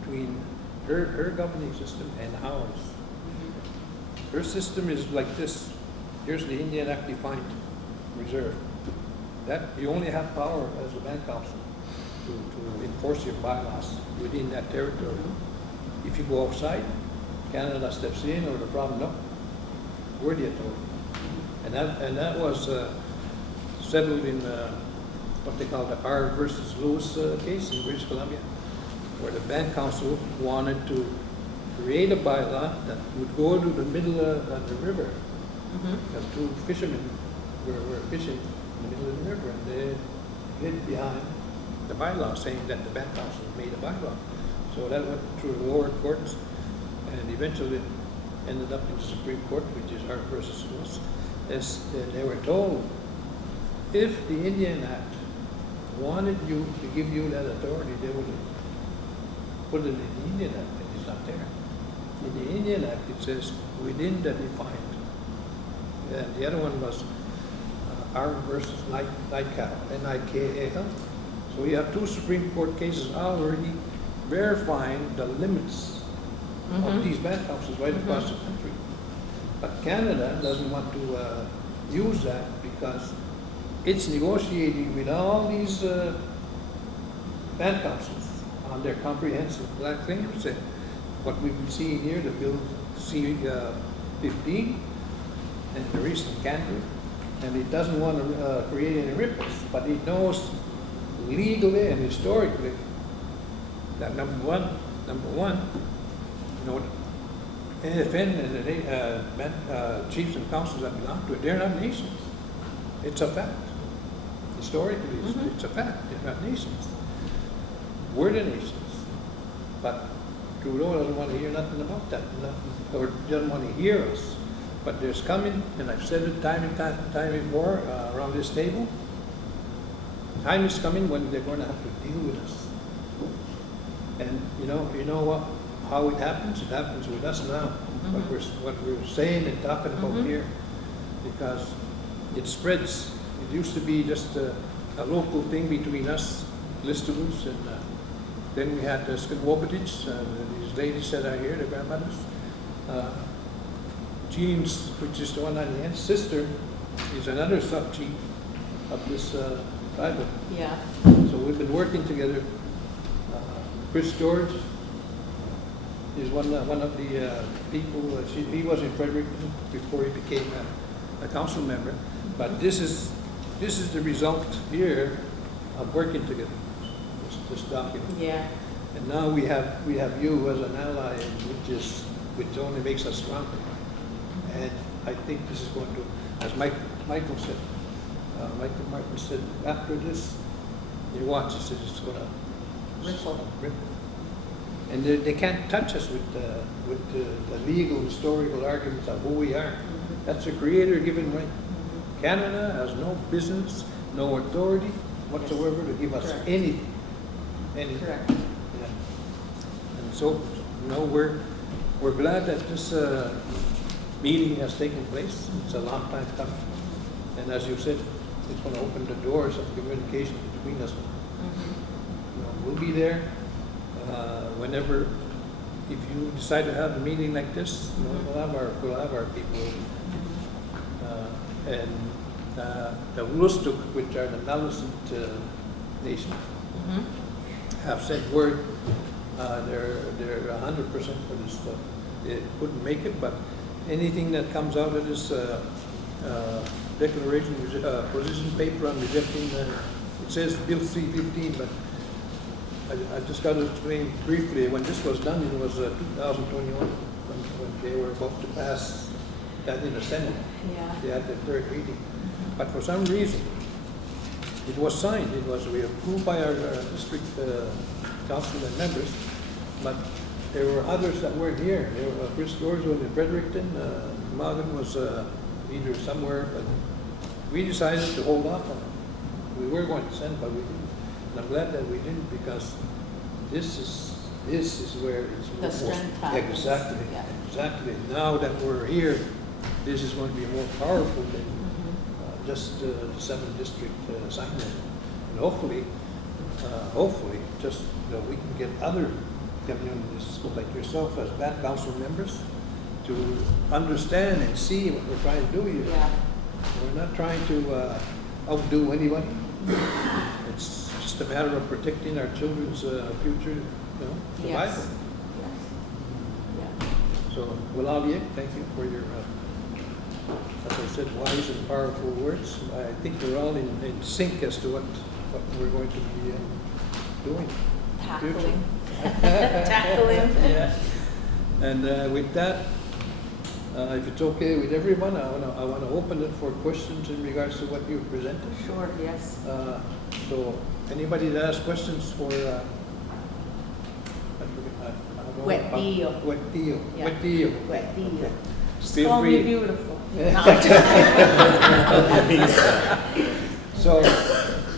between her governing system and ours. Her system is like this. Here's the Indian Act defined reserve. That you only have power as a band council to enforce your bylaws within that territory. If you go outside, Canada steps in, or the problem, no, we're the authority. And that was settled in what they call the R versus Lewis case in British Columbia, where the band council wanted to create a bylaw that would go to the middle of the river. Because two fishermen were fishing in the middle of the river, and they hid behind the bylaw, saying that the band council made a bylaw. So that went through the lower courts, and eventually ended up in the Supreme Court, which is Hart versus Lewis. And they were told, if the Indian Act wanted you to give you that authority, they would have put it in the Indian Act, and it's not there. In the Indian Act, it says within the defined. And the other one was R versus NICAL, N-I-K-A-L. So we have two Supreme Court cases already verifying the limits of these band councils right across the country. But Canada doesn't want to use that, because it's negotiating with all these band councils on their comprehensive land claims. And what we've been seeing here, the Bill C-15 and the recent Canada, and it doesn't want to create any ripples, but it knows legally and historically that number one, NFN and the chiefs and councils that belong to it, they're not nations. It's a fact. Historically, it's a fact. They're not nations. We're the nations. But Trudeau doesn't want to hear nothing about that, or doesn't want to hear us. But there's coming, and I've said it time and time before around this table, time is coming when they're going to have to deal with us. And you know what? How it happens? It happens with us now. What we're saying and talking about here, because it spreads. It used to be just a local thing between us, Listowoods, and then we had the Skidwobadich, these ladies that are here, the grandmothers. Jean's, which is the one on the end, sister, is another sub-chief of this tribal. Yeah. So we've been working together. Chris George is one of the people. He was in Fredericton before he became a council member. But this is the result here of working together. This document. Yeah. And now we have you as an ally, which only makes us stronger. And I think this is going to, as Michael said, Michael Martin said, after this, you watch this, it's going to Ripple. ripple. And they can't touch us with the legal, historical arguments of who we are. That's a creator given right. Canada has no business, no authority whatsoever to give us Correct. anything. Anything. Correct. Yeah. And so, we're glad that this meeting has taken place. It's a long time coming. And as you said, it's going to open the doors of communication between us. We'll be there whenever, if you decide to have a meeting like this, we'll have our people. And the Woolstook, which are the Maliseet nation, have sent word they're 100% for this stuff. They couldn't make it, but anything that comes out of this declaration, position paper on rejecting, it says Bill C-15, but I just got to explain briefly. When this was done, it was 2021, when they were about to pass that in the Senate. Yeah. They had their third reading. But for some reason, it was signed. It was approved by our district councilman members, but there were others that weren't here. There were, Chris George was in Fredericton, Morgan was either somewhere, but we decided to hold off on it. We were going to send, but we didn't. And I'm glad that we didn't, because this is where it's The most strength happens. exactly. Yeah. Exactly. Now that we're here, this is going to be more powerful than just the 7th district assignment. And hopefully, just we can get other communities like yourself as band council members to understand and see what we're trying to do here. Yeah. We're not trying to outdo anybody. It's just a matter of protecting our children's future, survival. Yes. Yeah. So, Walalia, thank you for your, as I said, wise and powerful words. I think we're all in sync as to what we're going to be doing. Tackling. Tackling. Yeah. And with that, if it's okay with everyone, I want to open it for questions in regards to what you presented. Sure, yes. So, anybody that has questions for, Wet deal. Wet deal. Yeah. Wet deal. Wet deal. Okay. Just Feel call free. me beautiful. Yeah. No, I'm just So,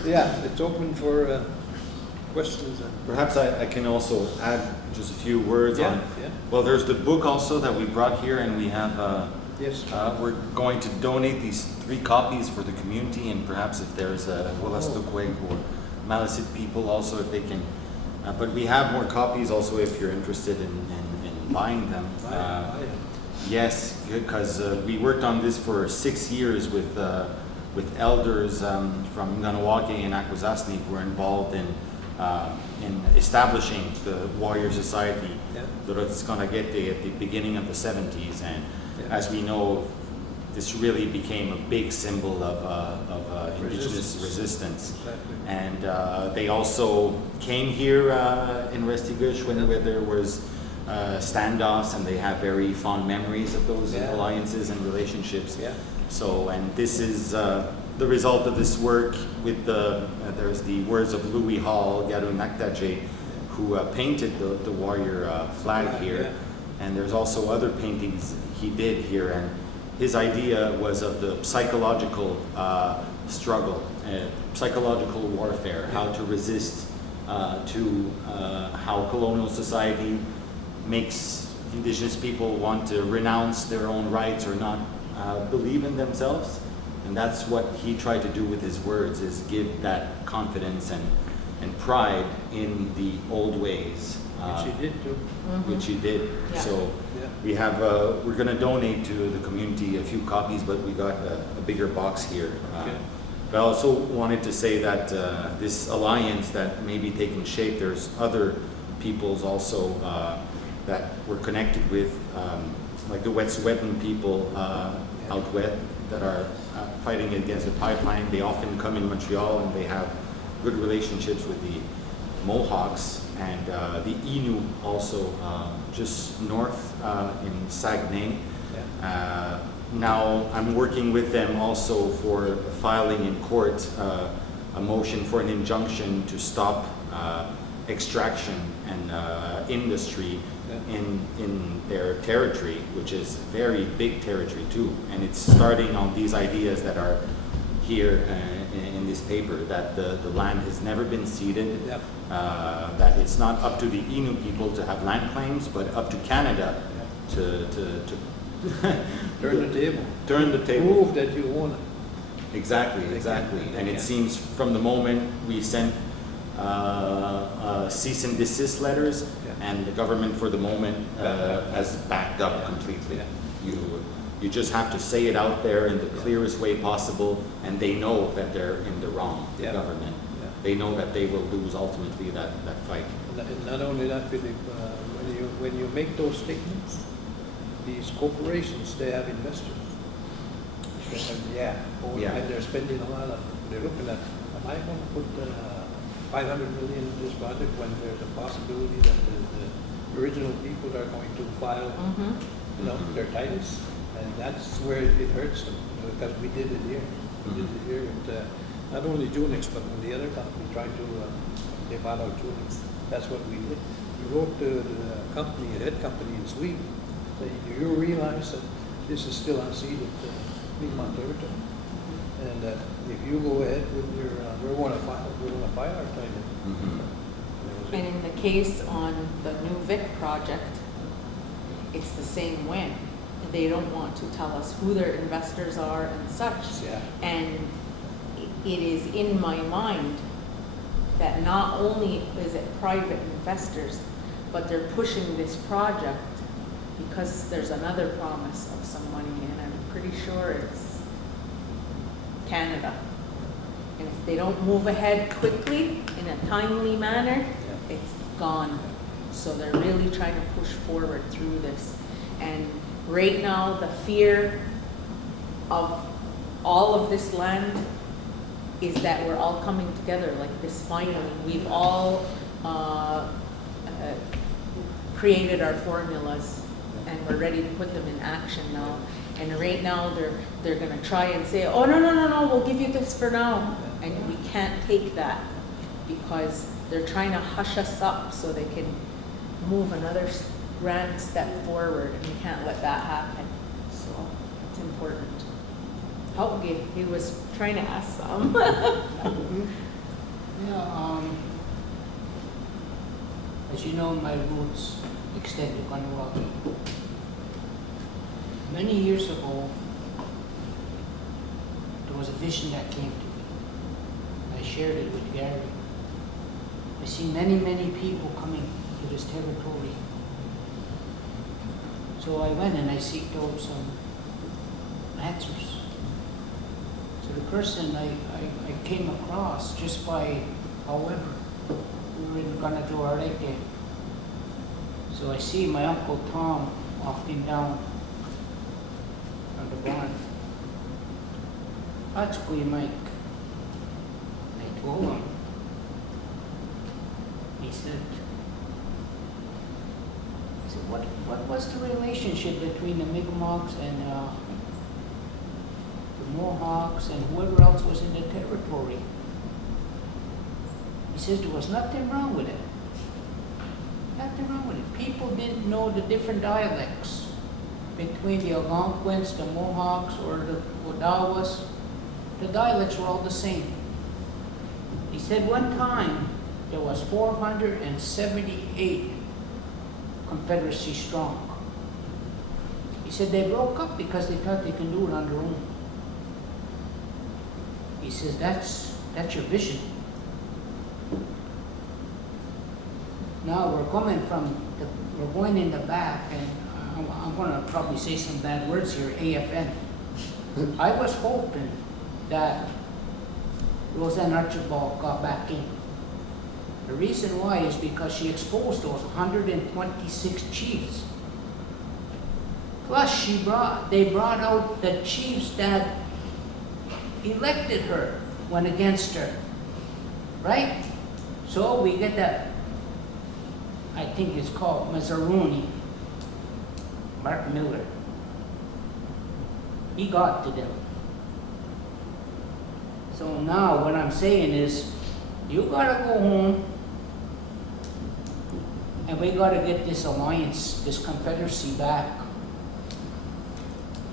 yeah, it's open for questions. Perhaps I can also add just a few words on. Yeah. Well, there's the book also that we brought here, and we have. Yes. We're going to donate these 3 copies for the community, and perhaps if there's a Wolastoqiyik or Maliseet people also, if they can. But we have more copies also if you're interested in buying them. Yes, because we worked on this for 6 years with elders from Ganawagi and Akwesasne who were involved in establishing the Warrior Society, the Rotskanaget'e, at the beginning of the 70s. And as we know, this really became a big symbol of indigenous resistance. Exactly. And they also came here in Restigouche when there was standoffs, and they have very fond memories of those alliances and relationships. Yeah. So, and this is the result of this work with there's the words of Louis Hall, Garu Naktaje, who painted the warrior flag here. Yeah. And there's also other paintings he did here, and his idea was of the psychological struggle, psychological warfare, how to resist to how colonial society makes indigenous people want to renounce their own rights or not believe in themselves. And that's what he tried to do with his words, is give that confidence and pride in the old ways. Which he did too. Which he did. Yeah. So we have, we're going to donate to the community a few copies, but we got a bigger box here. But I also wanted to say that this alliance that may be taking shape, there's other peoples also that we're connected with, like the Wet'suwet'en people out west that are fighting against the pipeline. They often come in Montreal, and they have good relationships with the Mohawks and the Innu also just north in Saguenay. Now I'm working with them also for filing in court a motion for an injunction to stop extraction and industry in their territory, which is very big territory too. And it's starting on these ideas that are here in this paper, that the land has never been ceded, that it's not up to the Innu people to have land claims, but up to Canada to Turn the table. Turn the table. Prove that you own it. Exactly. And it seems from the moment we sent cease and desist letters, and the government for the moment has backed up completely. You just have to say it out there in the clearest way possible, and they know that they're in the wrong, the government. They know that they will lose ultimately that fight. And not only that, Philip, when you make those statements, these corporations, they have investors. And they're spending a lot of, they're looking at, am I going to put 500 million in this project when there's a possibility that the original people are going to file, their titles? And that's where it hurts them, because we did it here. We did it here with not only Junix, but with the other company trying to get out of Junix. That's what we did. We wrote to the company, the head company in Sweden, saying, do you realize that this is still unceded Mi'kmaq territory? And if you go ahead with your, we're going to file our title. And in the case on the new Vic project, it's the same way. They don't want to tell us who their investors are and such. And it is in my mind that not only is it private investors, but they're pushing this project because there's another promise of some money, and I'm pretty sure it's Canada. And if they don't move ahead quickly in a timely manner, it's gone. So they're really trying to push forward through this. And right now, the fear of all of this land is that we're all coming together like this finally. We've all created our formulas, and we're ready to put them in action now. And right now, they're going to try and say, oh, no, we'll give you this for now. And we can't take that because they're trying to hush us up so they can move another grand step forward, and we can't let that happen. So it's important. Helge, he was trying to ask some. As you know, my roots extend to Gespegawagi. Many years ago, there was a vision that came to me. I shared it with Gary. I see many, many people coming to this territory. So I went and I sought out some answers. So the person I came across just by, however, we were in Ganadorareke. So I see my Uncle Tom walking down on the barn. That's Kuya Mike. I told him. He said, what was the relationship between the Mi'kmaqs and the Mohawks and whoever else was in the territory? He says there was nothing wrong with it. Nothing wrong with it. People didn't know the different dialects between the Algonquins, the Mohawks, or the Odawas. The dialects were all the same. He said one time there was 478 Confederacy strong. He said they broke up because they thought they can do it on their own. He says that's your vision. Now we're going in the back, and I'm going to probably say some bad words here, AFN. I was hoping that Roseanne Archibald got back in. The reason why is because she exposed those 126 chiefs. Plus, they brought out the chiefs that elected her, went against her, right? So we get that, I think it's called Mazzaroni, Mark Miller. he got to them. So now what I'm saying is, you gotta go home and we gotta get this alliance, this confederacy back,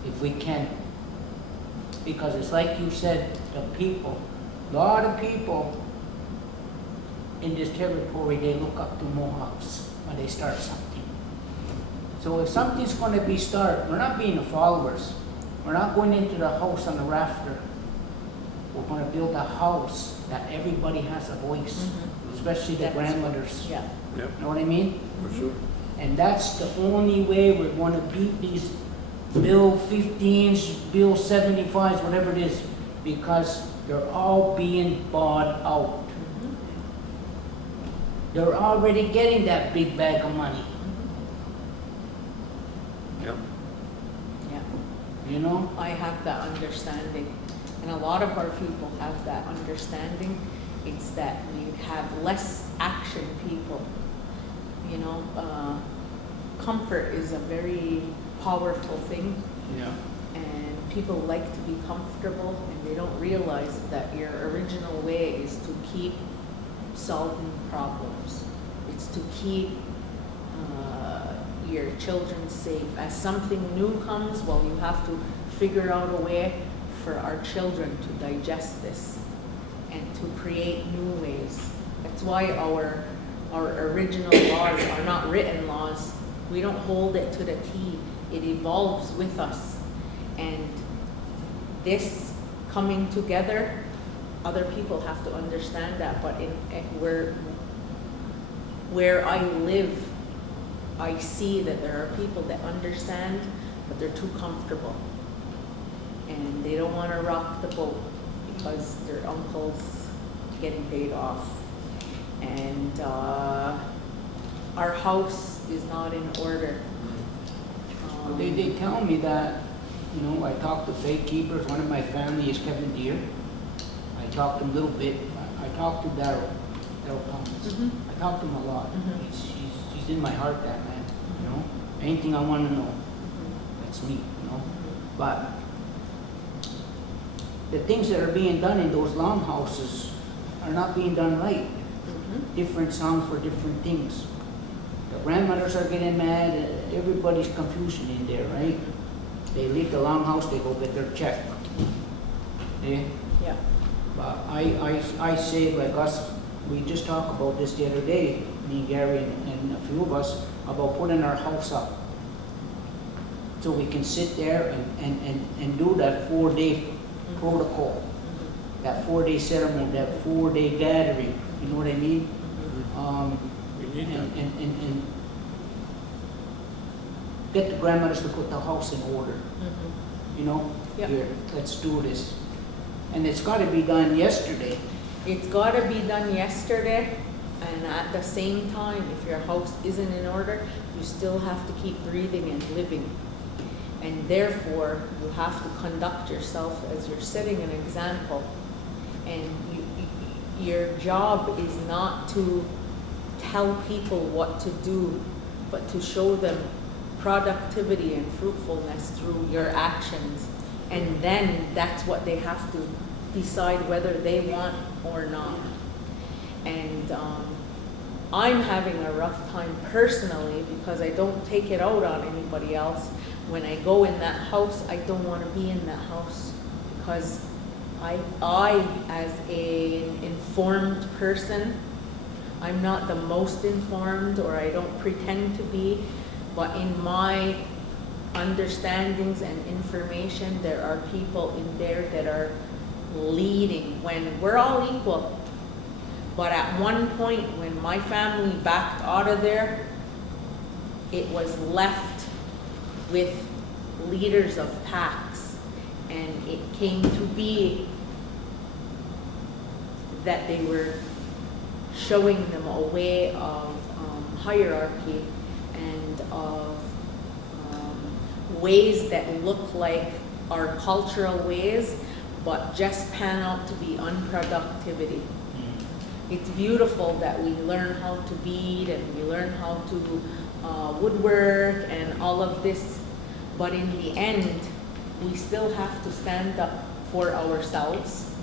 if we can. Because it's like you said, the people, a lot of people in this territory, they look up to Mohawks when they start something. So if something's gonna be we're not being the followers. We're not going into the house on the rafter. We're gonna build a house that everybody has a voice, especially the grandmothers. Yeah. Yep. Know what I mean? For sure. And that's the only way we're going to beat these Bill 15s, Bill 75s, whatever it is, because they're all being bought out. They're already getting that big bag of money. Yep. Yeah. You know? I have that understanding, and a lot of our people have that understanding. It's that we have less action people. You know, comfort is a very powerful thing. Yeah. And people like to be comfortable, and they don't realize that your original way is to keep solving problems. It's to keep your children safe. As something new comes, well, you have to figure out a way for our children to digest this and to create new ways. That's why our original laws are not written laws. We don't hold it to the T. It evolves with us. And this coming together, other people have to understand that. But where I live, I see that there are people that understand, but they're too comfortable. And they don't want to rock the boat because their uncle's getting paid off. And our house is not in order. They tell me that, you know, I talk to fake keepers. One of my family is Kevin Deere. I talk to him a little bit. I talk to Daryl Thomas. I talk to him a lot. He's in my heart, that man. You know, anything I want to know, that's me. You know, but the things that are being done in those longhouses are not being done right. Different songs for different things. The grandmothers are getting mad. Everybody's confusion in there, right? They leave the longhouse, they go get their check. Yeah. Yeah. But I say, like us, we just talked about this the other day, me, Gary, and a few of us, about putting our house up. So we can sit there and do that 4-day protocol, that 4-day ceremony, that 4-day gathering. You know what I mean? We need that. And get the grandmothers to put the house in order. You know, here, let's do this. And it's got to be done yesterday. It's got to be done yesterday, and at the same time, if your house isn't in order, you still have to keep breathing and living. And therefore, you have to conduct yourself as you're setting an example. And your job is not to tell people what to do, but to show them productivity and fruitfulness through your actions. And then that's what they have to decide whether they want or not. And I'm having a rough time personally because I don't take it out on anybody else. When I go in that house, I don't want to be in that house because I as an informed person, I'm not the most informed, or I don't pretend to be, but in my understandings and information, there are people in there that are leading when we're all equal. But at one point when my family backed out of there, it was left with leaders of packs, and it came to be that they were showing them a way of hierarchy and of ways that look like our cultural ways, but just pan out to be unproductivity. It's beautiful that we learn how to bead and we learn how to woodwork and all of this, but in the end, we still have to stand up for ourselves,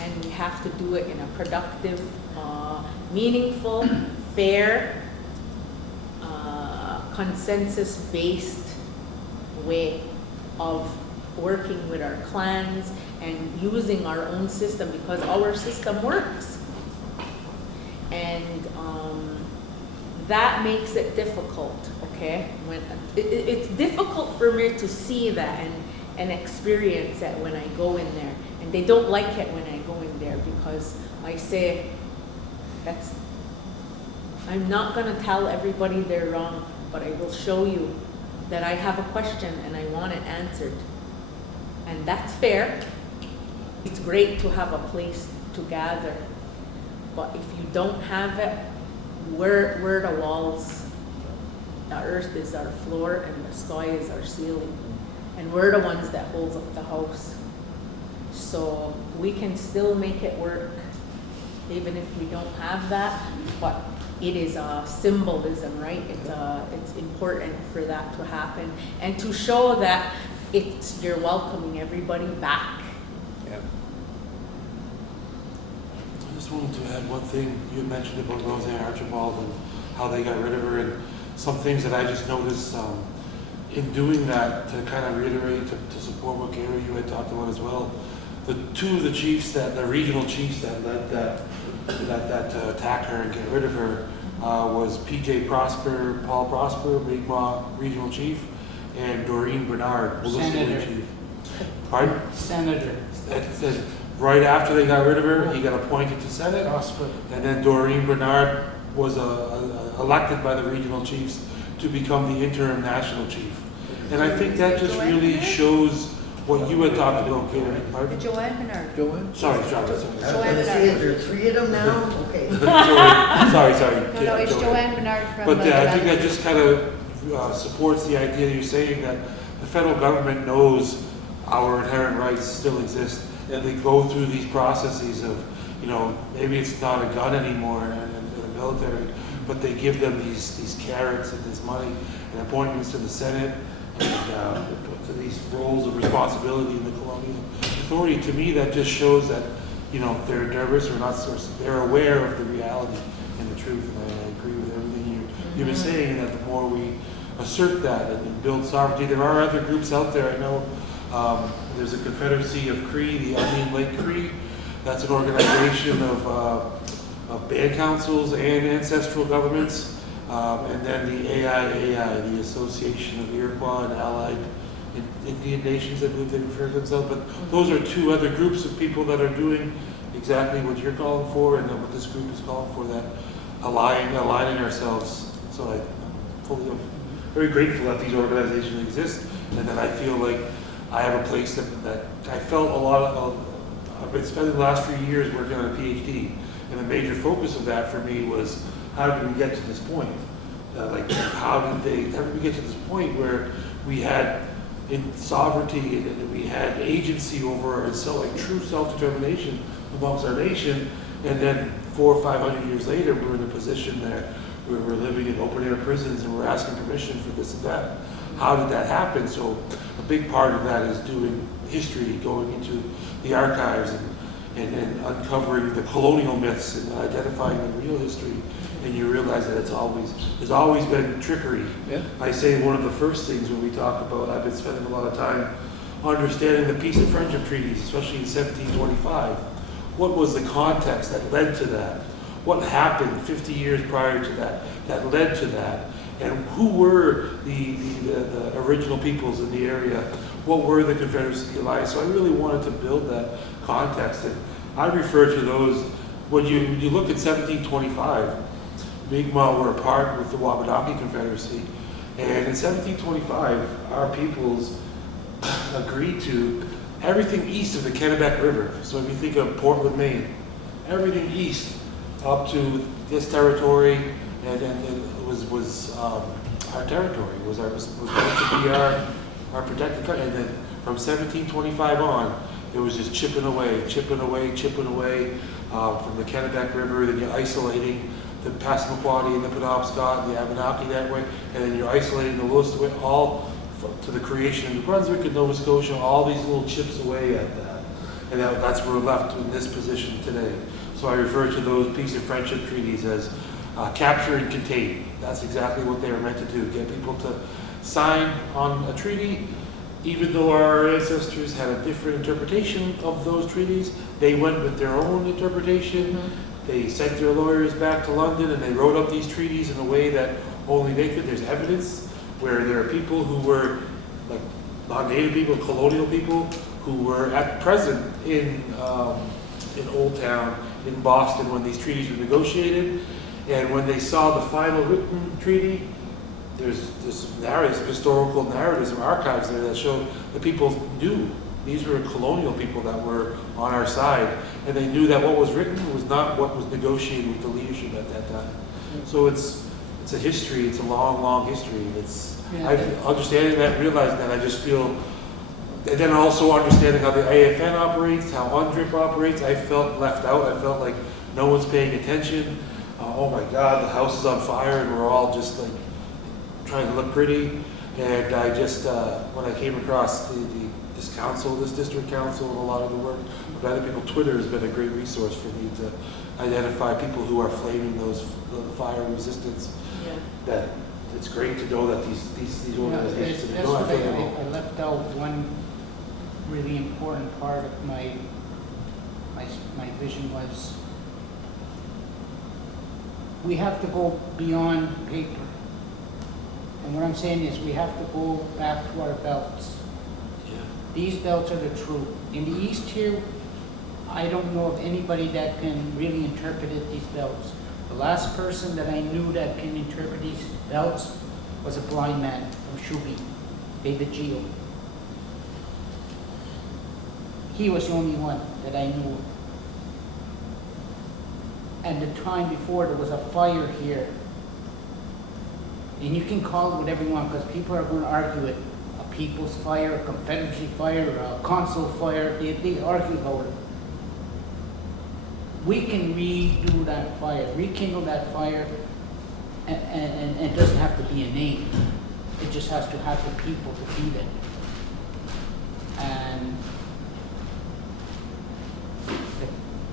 and we have to do it in a productive, meaningful, fair, consensus-based way of working with our clans and using our own system, because our system works. And that makes it difficult, okay? When it's difficult for me to see that and experience that when I go in there. And they don't like it when I go in there, because I say, I'm not gonna tell everybody they're wrong, but I will show you that I have a question and I want it answered. And that's fair. It's great to have a place to gather, but if you don't have it, we're the walls. The earth is our floor and the sky is our ceiling. And we're the ones that holds up the house. So we can still make it work, even if we don't have that, but it is a symbolism, right? It's important for that to happen and to show that you're welcoming everybody back. Yeah. I just wanted to add one thing. You had mentioned about Roseanne Archibald and how they got rid of her, and some things that I just noticed in doing that, to kind of reiterate, to support what Gary, you had talked about as well. The two of the chiefs, the regional chiefs that led that attack her and get rid of her was P.J. Prosper, Paul Prosper, Mi'kmaq regional chief, and Doreen Bernard, Senator. chief. Pardon? Senator. And right after they got rid of her, he got appointed to Senate, Prosper. and then Doreen Bernard was elected by the regional chiefs to become the interim national chief. And I think that just really shows what you had talked about, Gary. Pardon? Joanne Bernard. Joanne? Sorry. I was gonna say, is there three of them now? Okay. Sorry. No, it's Joanne Bernard from. But I think that just kind of supports the idea you're saying, that the federal government knows our inherent rights still exist, and they go through these processes of, maybe it's not a gun anymore in the military, but they give them these carrots and this money and appointments to the Senate and to these roles of responsibility in the colonial authority. To me, that just shows that, they're nervous or not, they're aware of the reality and the truth. And I agree with everything you've been saying, that the more we assert that and build sovereignty, there are other groups out there. I know there's a Confederacy of Cree, the Onion Lake Cree. That's an organization of band councils and ancestral governments. And then the AIAI, the Association of Iroquois and Allied Indian Nations, I believe they refer to themselves. But those are two other groups of people that are doing exactly what you're calling for and what this group is calling for, that aligning ourselves. So I'm very grateful that these organizations exist, and that I feel like I have a place that I felt I've been spending the last few years working on a PhD, and a major focus of that for me was, how did we get to this point? How did we get to this point where we had sovereignty and we had agency over true self-determination amongst our nation, and then 400 or 500 years later, we're in a position there where we're living in open-air prisons and we're asking permission for this and that. How did that happen? So a big part of that is doing history, going into the archives and uncovering the colonial myths and identifying the real history. And you realize that there's always been trickery. Yeah. I say one of the first things when we talk about, I've been spending a lot of time understanding the peace and friendship treaties, especially in 1725. What was the context that led to that? What happened 50 years prior to that led to that? And who were the original peoples in the area? What were the Confederacy allies? So I really wanted to build that context. And I refer to those, when you look at 1725, Mi'kmaq were a part with the Wabanaki Confederacy. And in 1725, our peoples agreed to everything east of the Kennebec River. So if you think of Portland, Maine, everything east up to this territory, and it was our territory, was going to be our protected country. And then from 1725 on, it was just chipping away from the Kennebec River. Then you're isolating the Passamaquoddy and the Penobscot and the Abenaki that way, and then you're isolating the Wolastoqiyik, all to the creation of New Brunswick and Nova Scotia, all these little chips away at that. And that's where we're left in this position today. So I refer to those peace and friendship treaties as capture and contain. That's exactly what they were meant to do, get people to sign on a treaty. Even though our ancestors had a different interpretation of those treaties, they went with their own interpretation. They sent their lawyers back to London and they wrote up these treaties in a way that only they could. There's evidence where there are people who were, like non-native people, colonial people, who were at present in Old Town, in Boston, when these treaties were negotiated. And when they saw the final written treaty, there's narratives, historical narratives, and archives there that show the people knew these were colonial people that were on our side, and they knew that what was written was not what was negotiated with the leadership at that time. So it's a history. It's a long, long history. I understanding that, realizing that, I just feel, and then also understanding how the AFN operates, how UNDRIP operates, I felt left out. I felt like no one's paying attention. Oh my God, the house is on fire, and we're all just like trying to look pretty. And I just, when I came across this council, this district council, and a lot of the work of other people, Twitter has been a great resource for me to identify people who are flaming the fire resistance. Yeah. That it's great to know that these organizations. That's what I left out one really important part of my vision was we have to go beyond paper. And what I'm saying is we have to go back to our belts. Yeah. These belts are the truth. In the East here, I don't know of anybody that can really interpret these belts. The last person that I knew that can interpret these belts was a blind man from Shubi, David Geo. He was the only one that I knew. And the time before there was a fire here. And you can call it whatever you want, because people are going to argue it. A People's Fire, a Confederacy Fire, a Consul Fire, they argue about it. We can redo that fire, rekindle that fire, and it doesn't have to be a name. It just has to have the people to feed it. And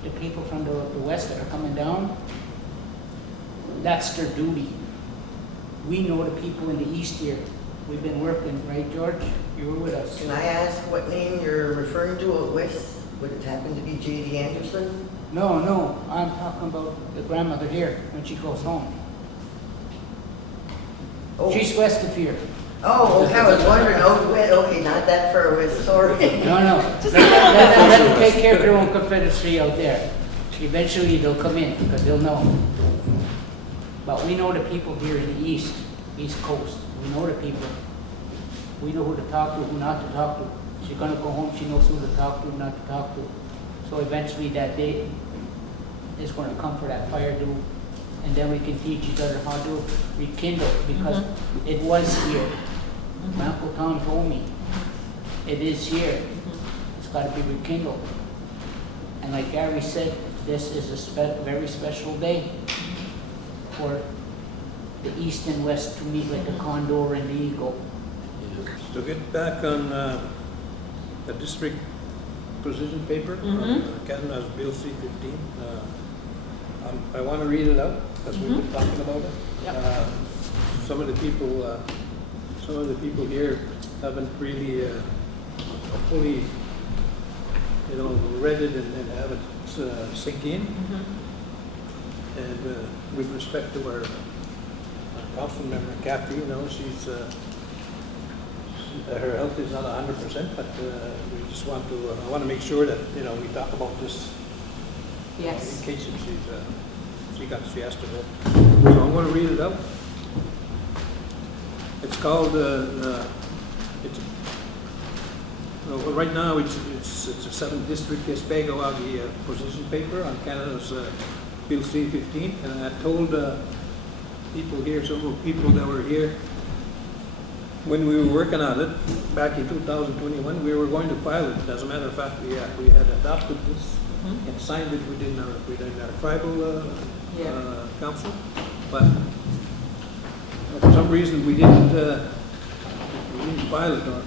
the people from the West that are coming down, that's their duty. We know the people in the East here. We've been working, right, George? You were with us. Can I ask what name you're referring to out west? Would it happen to be J.D. Anderson? No, I'm talking about the grandmother here when she goes home. Oh. She's west of here. Oh, okay, I was wondering, okay, not that far west, sorry. No. Let them take care of their own Confederacy out there. Eventually they'll come in because they'll know. But we know the people here in the East Coast. We know the people. We know who to talk to, who not to talk to. She's gonna go home, she knows who to talk to, not to talk to. So eventually that day is gonna come for that fire due. And then we can teach each other how to rekindle, because it was here. My Uncle Tom told me, it is here. It's gotta be rekindled. And like Gary said, this is a very special day for the East and West to meet like the condor and the eagle. To get back on the district position paper, Canada's Bill C-15, I want to read it out because we've been talking about it. Yep. Some of the people here haven't really fully, read it and have it sink in. And with respect to our council member Kathy, she's her health is not 100%, but we just want to. I want to make sure that we talk about this. Yes. In case she has to go. So I'm going to read it out. It's called. Right now it's a 7th district Gespegawagi position paper on Canada's Bill C-15, and I told people here, some people that were here when we were working on it back in 2021, we were going to file it. As a matter of fact, we had adopted this and signed it within our tribal council, but for some reason we didn't going to file it, or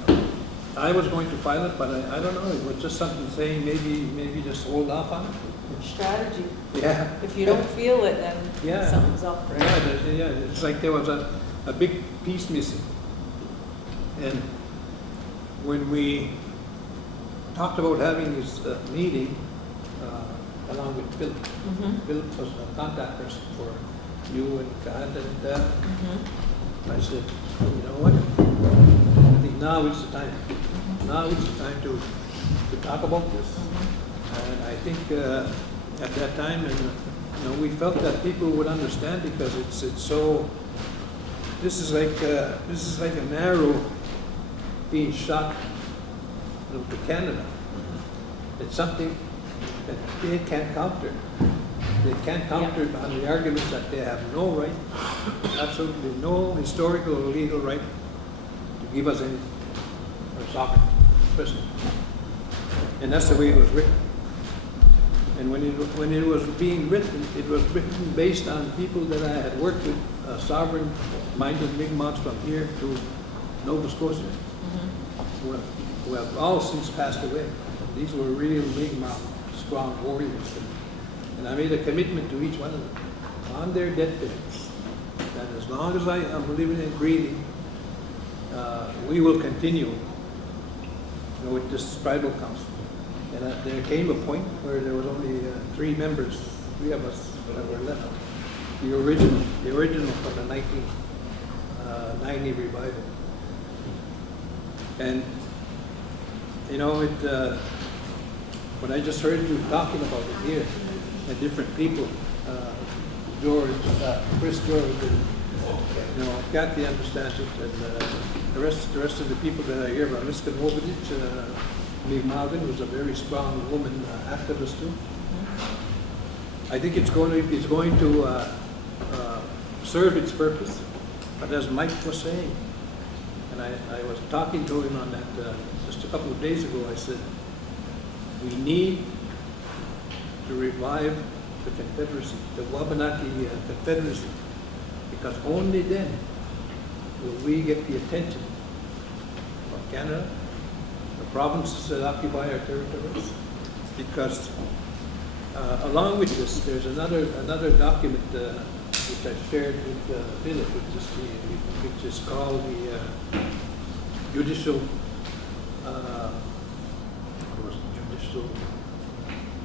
I was going to file it, but I don't know, it was just something saying maybe just hold off on it. Strategy. Yeah. If you don't feel it, then Yeah. something's up, right? Yeah, it's like there was a big piece missing. And when we talked about having this meeting, along with Philip, Philip was a contact person for you and Kat and I said, you know what? I think now is the time. Now is the time to talk about this. And I think at that time, and we felt that people would understand because it's so. This is like an arrow being shot to Canada. It's something that they can't counter. They can't counter on the arguments that they have no right, absolutely no historical or legal right to give us any sovereignty, especially. And that's the way it was written. And when it was being written, it was written based on people that I had worked with, sovereign-minded Mi'kmaq from here to Nova Scotia, who have all since passed away. These were real Mi'kmaq strong warriors. And I made a commitment to each one of them on their deathbeds that as long as I am living and breathing, we will continue with this tribal council. And there came a point where there was only three of us that were left. The original from the 1990 revival. And when I just heard you talking about it here, and different people, George, Chris George, and Kathy understands it, and the rest of the people that I hear about, Miska Novovic, Meg Malvin was a very strong woman activist too. I think it's going to serve its purpose. But as Mike was saying, and I was talking to him on that just a couple of days ago, I said, we need to revive the Confederacy, the Wabanaki Confederacy, because only then will we get the attention of Canada, the provinces that occupy our territories, because along with this, there's another document which I shared with Philip, which is called the judicial.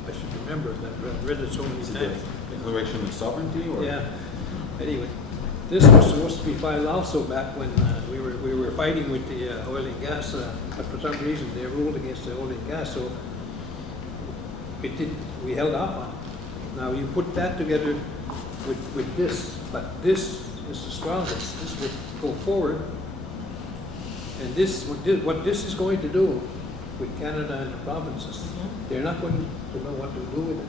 I should remember that. I've read it so many times. Declaration of sovereignty, or yeah. Anyway, this was supposed to be filed also back when we were fighting with the oil and gas, but for some reason they ruled against the oil and gas, so we held off on it. Now you put that together with this, but this is the strongest. This would go forward, and what this is going to do with Canada and the provinces, they're not going to know what to do with it,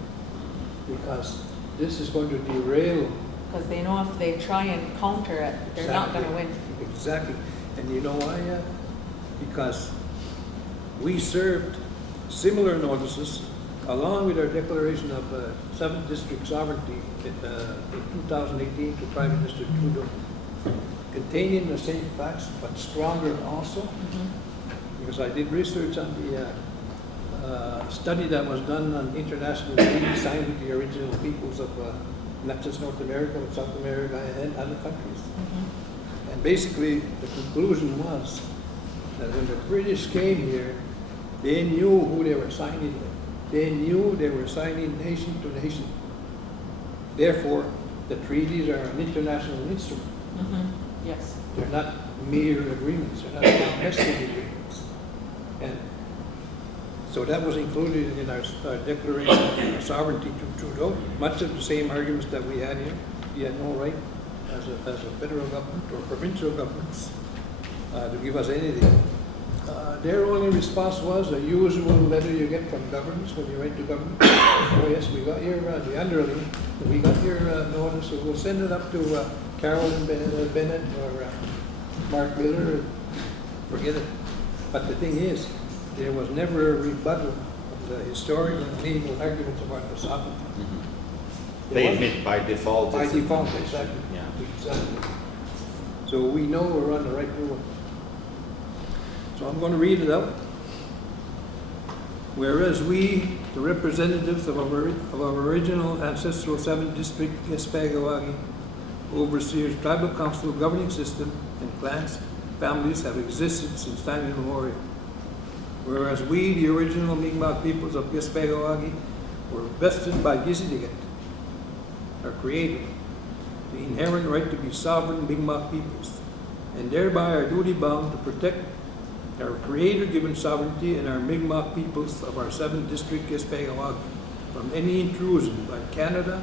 because this is going to derail. Because they know if they try and counter it, they're not going to win. Exactly. And you know why? Because we served similar notices along with our declaration of 7th District sovereignty in 2018 to Prime Minister Trudeau, containing the same facts but stronger also. Because I did research on the study that was done on international treaties signed with the original peoples of not just North America, but South America and other countries. And basically, the conclusion was that when the British came here, they knew who they were signing with. They knew they were signing nation to nation. Therefore, the treaties are an international instrument. Yes. They're not mere agreements. They're not domestic agreements. And so that was included in our declaration of sovereignty to Trudeau. Much of the same arguments that we had here. He had no right as a federal government or provincial governments to give us anything. Their only response was a usual letter you get from governments when you write to government. Oh yes, we got your, the underling, we got your notice, so we'll send it up to Carolyn Bennett or Mark Miller, forget it. But the thing is, there was never a rebuttal of the historical and legal arguments about the sovereignty. They admit by default. By default, exactly. Yeah. Exactly. So we know we're on the right road. So I'm going to read it out. Whereas we, the representatives of our original ancestral 7th District Gespegawagi, overseers, tribal council, governing system, and clans, families have existed since time immemorial. Whereas we, the original Mi'kmaq peoples of Gespegawagi, were vested by Gespegawagi, our creator, the inherent right to be sovereign Mi'kmaq peoples, and thereby are duty bound to protect our creator-given sovereignty and our Mi'kmaq peoples of our 7th District Gespegawagi from any intrusion by Canada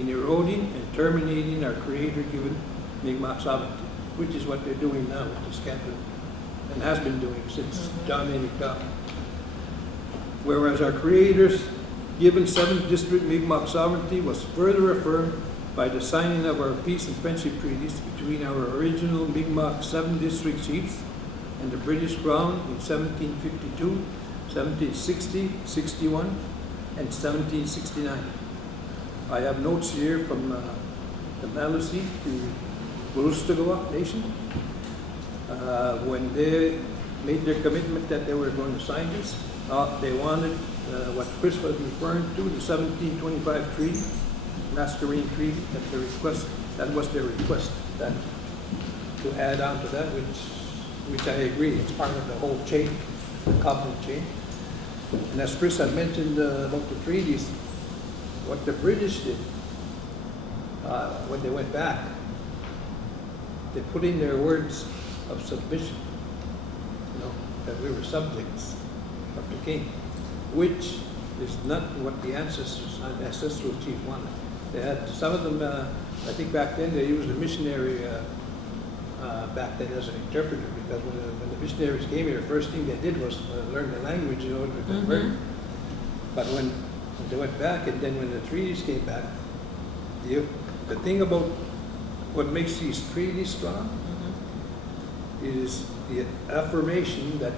in eroding and terminating our creator-given Mi'kmaq sovereignty, which is what they're doing now with this Canada, and has been doing since John A. McDowell. Whereas our creators given 7th District Mi'kmaq sovereignty was further affirmed by the signing of our peace and friendship treaties between our original Mi'kmaq 7th District chiefs and the British Crown in 1752, 1760, 61, and 1769. I have notes here from the Maliseet to Gespegawagi Nation when they made their commitment that they were going to sign this. They wanted what Chris was referring to, the 1725 treaty, Mascarene Treaty, that was their request, that to add on to that, which I agree, it's part of the whole chain, the covenant chain. And as Chris had mentioned about the treaties, what the British did when they went back, they put in their words of submission, that we were subjects of the king, which is not what the ancestral chief wanted. They had some of them. I think back then they used a missionary back then as an interpreter, because when the missionaries came here, the first thing they did was learn the language in order to convert. But when they went back, and then when the treaties came back, the thing about what makes these treaties strong is the affirmation that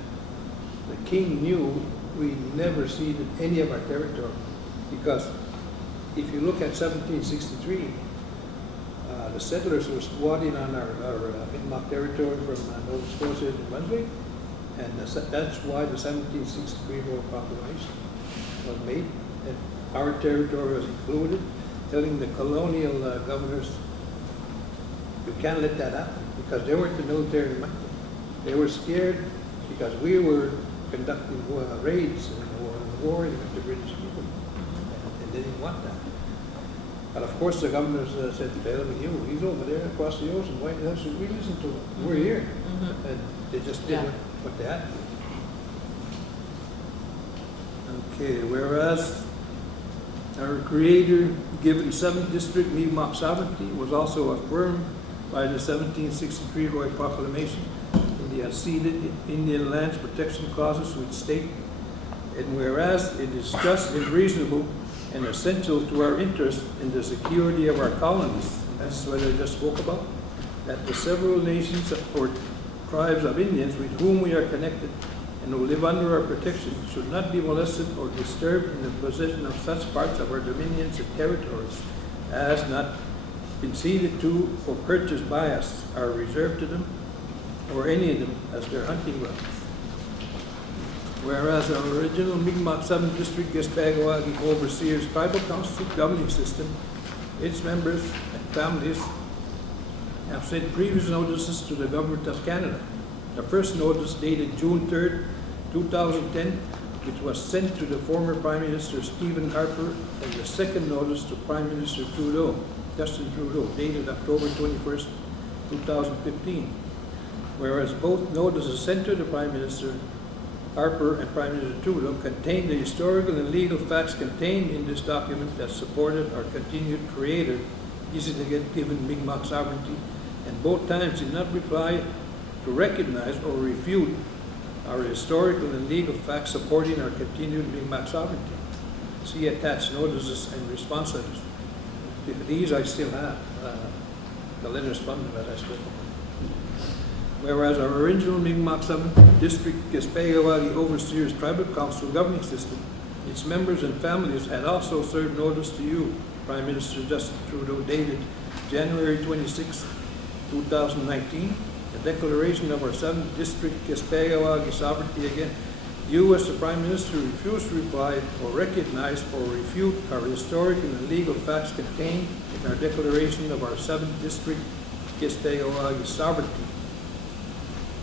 the king knew we never ceded any of our territory. Because if you look at 1763, the settlers were squatting on our Mi'kmaq territory from Nova Scotia to Brunswick, and that's why the 1763 Royal Proclamation was made, and our territory was included, telling the colonial governors, you can't let that happen, because they weren't the military might. They were scared because we were conducting raids and war with the British people, and they didn't want that. But of course the governors said, tell him, he's over there across the ocean, why the hell should we listen to him? We're here. And they just did what they had to. Okay, whereas our creator given 7th District Mi'kmaq sovereignty was also affirmed by the 1763 Royal Proclamation in the unceded Indian lands protection clauses which state, and whereas it is just and reasonable and essential to our interest in the security of our colonies, that's what I just spoke about, that the several nations or tribes of Indians with whom we are connected and who live under our protection should not be molested or disturbed in the possession of such parts of our dominions and territories as not been ceded to or purchased by us, are reserved to them, or any of them as their hunting grounds. Whereas our original Mi'kmaq 7th District Gespegawagi overseers tribal council governing system, its members and families have sent previous notices to the Government of Canada. The first notice dated June 3rd, 2010, which was sent to the former Prime Minister Stephen Harper, and the second notice to Prime Minister Justin Trudeau, dated October 21st, 2015. Whereas both notices sent to the Prime Minister Harper and Prime Minister Trudeau contained the historical and legal facts contained in this document that supported our continued creator, given Mi'kmaq sovereignty, and both times did not reply to recognize or refute our historical and legal facts supporting our continued Mi'kmaq sovereignty. See attached notices and response letters. These I still have, the letters from them that I spoke about. Whereas our original Mi'kmaq 7th District Gespegawagi Overseers Tribal Council governing system, its members and families had also served notice to you, Prime Minister Justin Trudeau, dated January 26, 2019, the declaration of our 7th District Gespegawagi sovereignty again. You, as the Prime Minister, refuse to reply or recognize or refute our historical and legal facts contained in our declaration of our 7th District Gespegawagi sovereignty,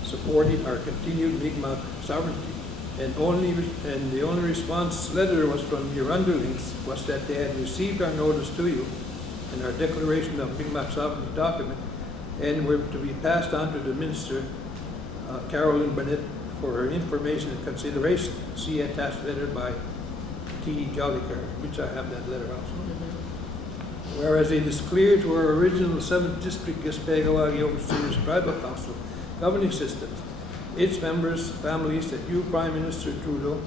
supporting our continued Mi'kmaq sovereignty. And the only response letter was from your underlings was that they had received our notice to you and our declaration of Mi'kmaq sovereignty document, and were to be passed on to the Minister, Carolyn Burnett, for her information and consideration. See attached letter by T. Jolliker, which I have that letter also. Whereas it is clear to our original 7th District Gespegawagi Overseers Tribal Council governing system, its members, families, that you, Prime Minister Trudeau,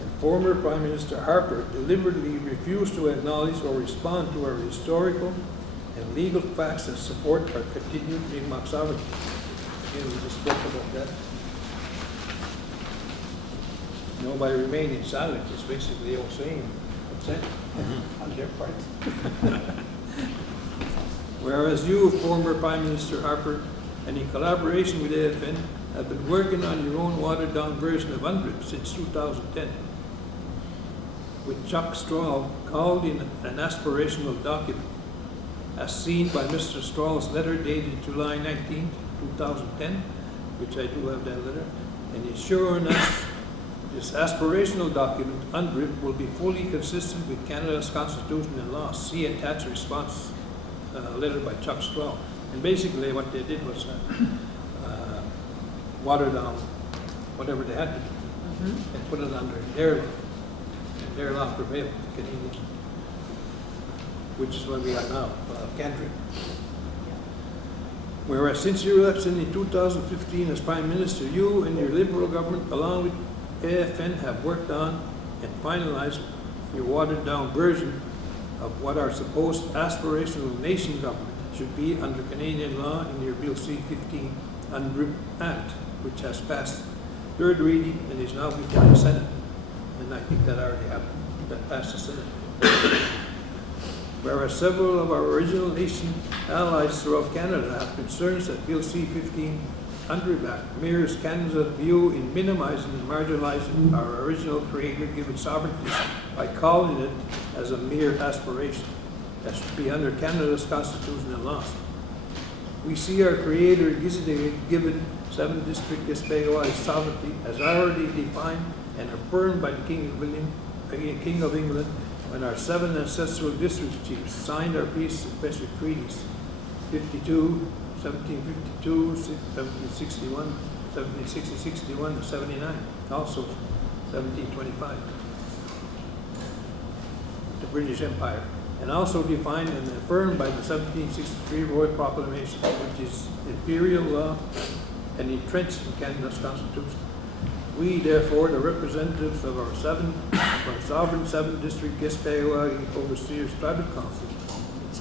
and former Prime Minister Harper deliberately refused to acknowledge or respond to our historical and legal facts that support our continued Mi'kmaq sovereignty. Again, we just spoke about that. Nobody remaining silent is basically all saying consent on their part. Whereas you, former Prime Minister Harper, and in collaboration with AFN, have been working on your own watered-down version of UNDRIP since 2010, with Chuck Straw called in an aspirational document, as seen by Mr. Straw's letter dated July 19, 2010, which I do have that letter, and assuring us this aspirational document, UNDRIP, will be fully consistent with Canada's Constitution and laws. See attached response letter by Chuck Straw. And basically what they did was water down whatever they had to do and put it under their law. And their law prevailed, Canadian, which is what we are now, CANDRIP. Whereas since your election in 2015 as Prime Minister, you and your Liberal government, along with AFN, have worked on and finalized your watered-down version of what our supposed aspirational nation government should be under Canadian law in your Bill C-15 UNDRIP Act, which has passed third reading and is now before the Senate. And I think that already happened, that passed the Senate. Whereas several of our original nation allies throughout Canada have concerns that Bill C-15 UNDRIP Act mirrors Canada's view in minimizing and marginalizing our original creator-given sovereignty by calling it as a mere aspiration that should be under Canada's Constitution and laws. We see our creator-given 7th District Gespegawagi sovereignty as already defined and affirmed by the King of England when our 7 ancestral district chiefs signed our peace and special treaties, 1752, 1761, 1760, 61, and 79, also 1725, the British Empire, and also defined and affirmed by the 1763 Royal Proclamation, which is imperial law and entrenched in Canada's Constitution. We, therefore, the representatives of our sovereign 7th District Gespegawagi Overseers Tribal Council,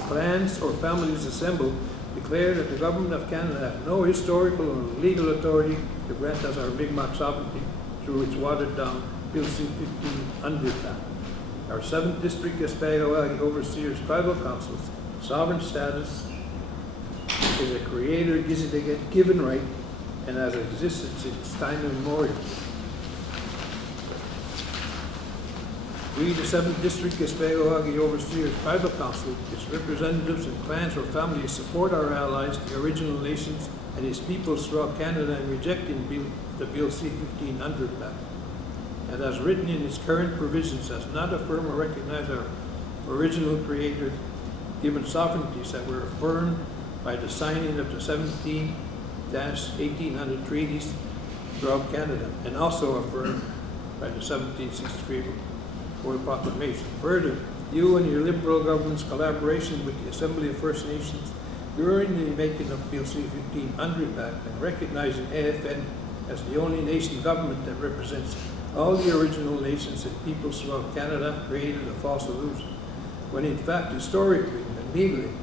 clans or families assembled, declare that the Government of Canada has no historical or legal authority to grant us our Mi'kmaq sovereignty through its watered-down Bill C-15 UNDRIP Act. Our 7th District Gespegawagi Overseers Tribal Council's sovereign status is a creator-given right and has existed since time immemorial. We, the 7th District Gespegawagi Overseers Tribal Council, its representatives and clans or families, support our allies, the original nations, and its peoples throughout Canada in rejecting the Bill C-15 UNDRIP Act. And as written in its current provisions, does not affirm or recognize our original creator-given sovereignties that were affirmed by the signing of the 17-1800 treaties throughout Canada, and also affirmed by the 1763 Royal Proclamation. Further, you and your Liberal government's collaboration with the Assembly of First Nations during the making of Bill C-15 UNDRIP Act and recognizing AFN as the only nation government that represents all the original nations and peoples throughout Canada created a false illusion, when in fact, historically and legally,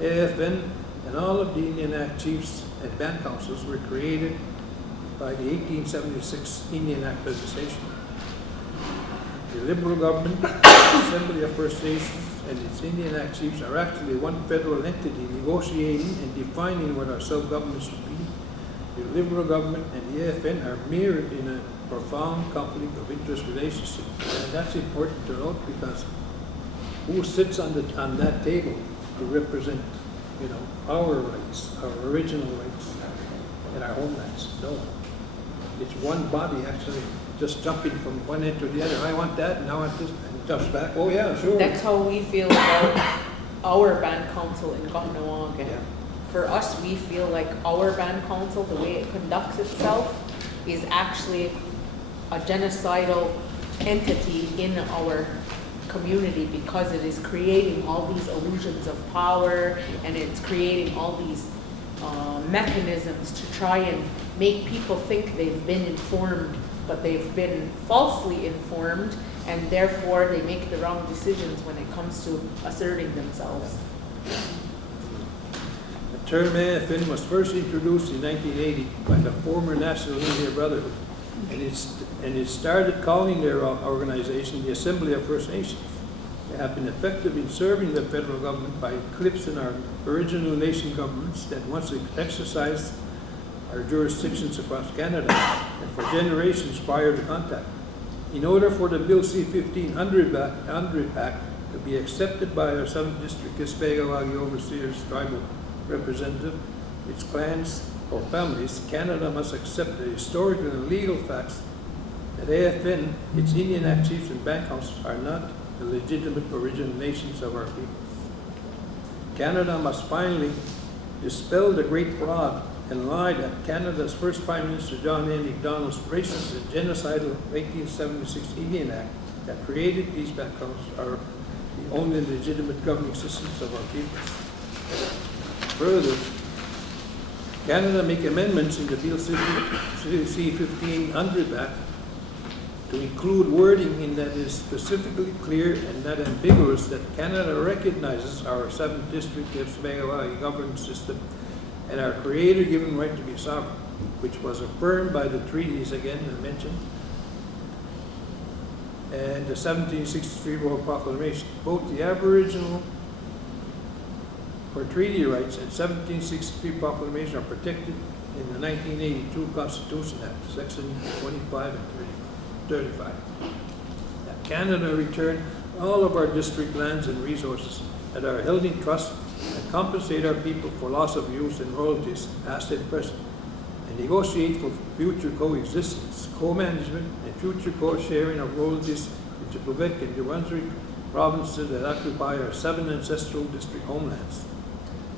AFN and all of the Indian Act chiefs and band councils were created by the 1876 Indian Act legislation. The Liberal government, the Assembly of First Nations, and its Indian Act chiefs are actually one federal entity negotiating and defining what our self-government should be, the Liberal government and the AFN are mirrored in a profound conflict of interest relationship. And that's important to note because who sits on that table to represent, you know, our rights, our original rights and our homelands? No. It's one body actually just jumping from one end to the other. I want that and I want this, and jumps back. Oh yeah, sure. That's how we feel about our band council in Gespegawagi. Yeah. For us, we feel like our band council, the way it conducts itself, is actually a genocidal entity in our community because it is creating all these illusions of power and it's creating all these mechanisms to try and make people think they've been informed, but they've been falsely informed, and therefore they make the wrong decisions when it comes to asserting themselves. The term AFN was first introduced in 1980 by the former National India Brotherhood, and it started calling their organization the Assembly of First Nations. They have been effective in serving the federal government by eclipsing our original nation governments that once exercised our jurisdictions across Canada and for generations prior to contact. In order for the Bill C-1500 Act to be accepted by our 7th District Gespegawagi Overseers Tribal Representative, its clans or families, Canada must accept the historical and legal facts that AFN, its Indian Act chiefs and band councils are not the legitimate original nations of our peoples. Canada must finally dispel the great fraud and lie that Canada's first Prime Minister John A. Macdonald's racist and genocidal 1876 Indian Act that created these band councils are the only legitimate governing systems of our peoples. Further, Canada make amendments in the Bill C-1500 Act to include wording in that is specifically clear and not ambiguous that Canada recognizes our 7th District Gespegawagi governance system and our creator-given right to be sovereign, which was affirmed by the treaties again I mentioned, and the 1763 Royal Proclamation. Both the Aboriginal or treaty rights and 1763 Proclamation are protected in the 1982 Constitution Act, Section 25 and 35. That Canada return all of our district lands and resources that are held in trust and compensate our people for loss of use and royalties, past and present, and negotiate for future coexistence, co-management, and future co-sharing of royalties with the Quebec and New Brunswick provinces that occupy our 7 ancestral district homelands.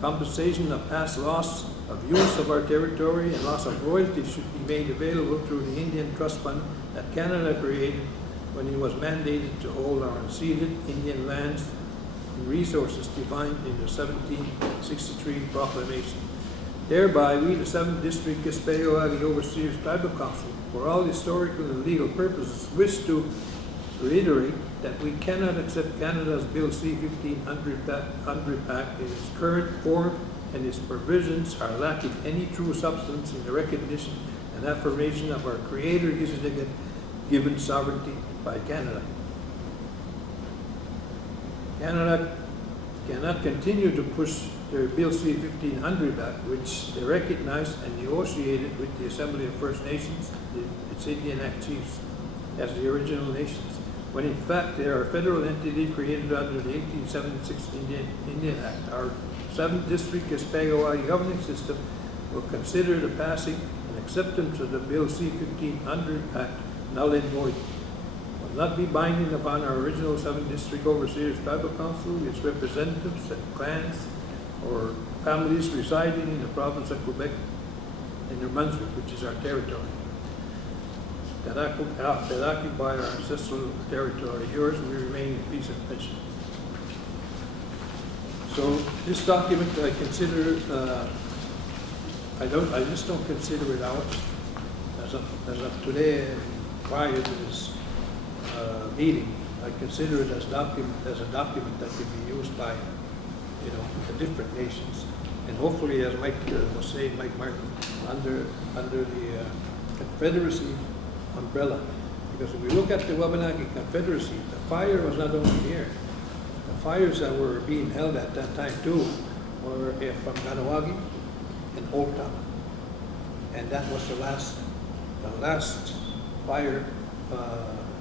Compensation of past loss of use of our territory and loss of royalties should be made available through the Indian Trust Fund that Canada created when it was mandated to hold our unceded Indian lands and resources defined in the 1763 Proclamation. Thereby, we, the 7th District Gespegawagi Overseers Tribal Council, for all historical and legal purposes, wish to reiterate that we cannot accept Canada's Bill C-1500 Act in its current form, and its provisions are lacking any true substance in the recognition and affirmation of our creator-given sovereignty by Canada. Canada cannot continue to push their Bill C-1500 Act, which they recognized and negotiated with the Assembly of First Nations, its Indian Act chiefs, as the original nations, when in fact they are a federal entity created under the 1876 Indian Act. Our 7th District Gespegawagi governing system will consider the passing and acceptance of the Bill C-1500 Act null and void. Will not be binding upon our original 7th District Overseers Tribal Council, its representatives and clans or families residing in the province of Quebec and New Brunswick, which is our territory, that occupy our ancestral territory. Yours, we remain in peace and friendship. So this document I consider, I just don't consider it ours. As of today, prior to this meeting, I consider it as a document that can be used by, the different nations, and hopefully, as Mike was saying, Mike Martin, under the Confederacy umbrella. Because if we look at the Wabanaki Confederacy, the fire was not only here. The fires that were being held at that time too were from Ganawagi and Old Town. and that was the last fire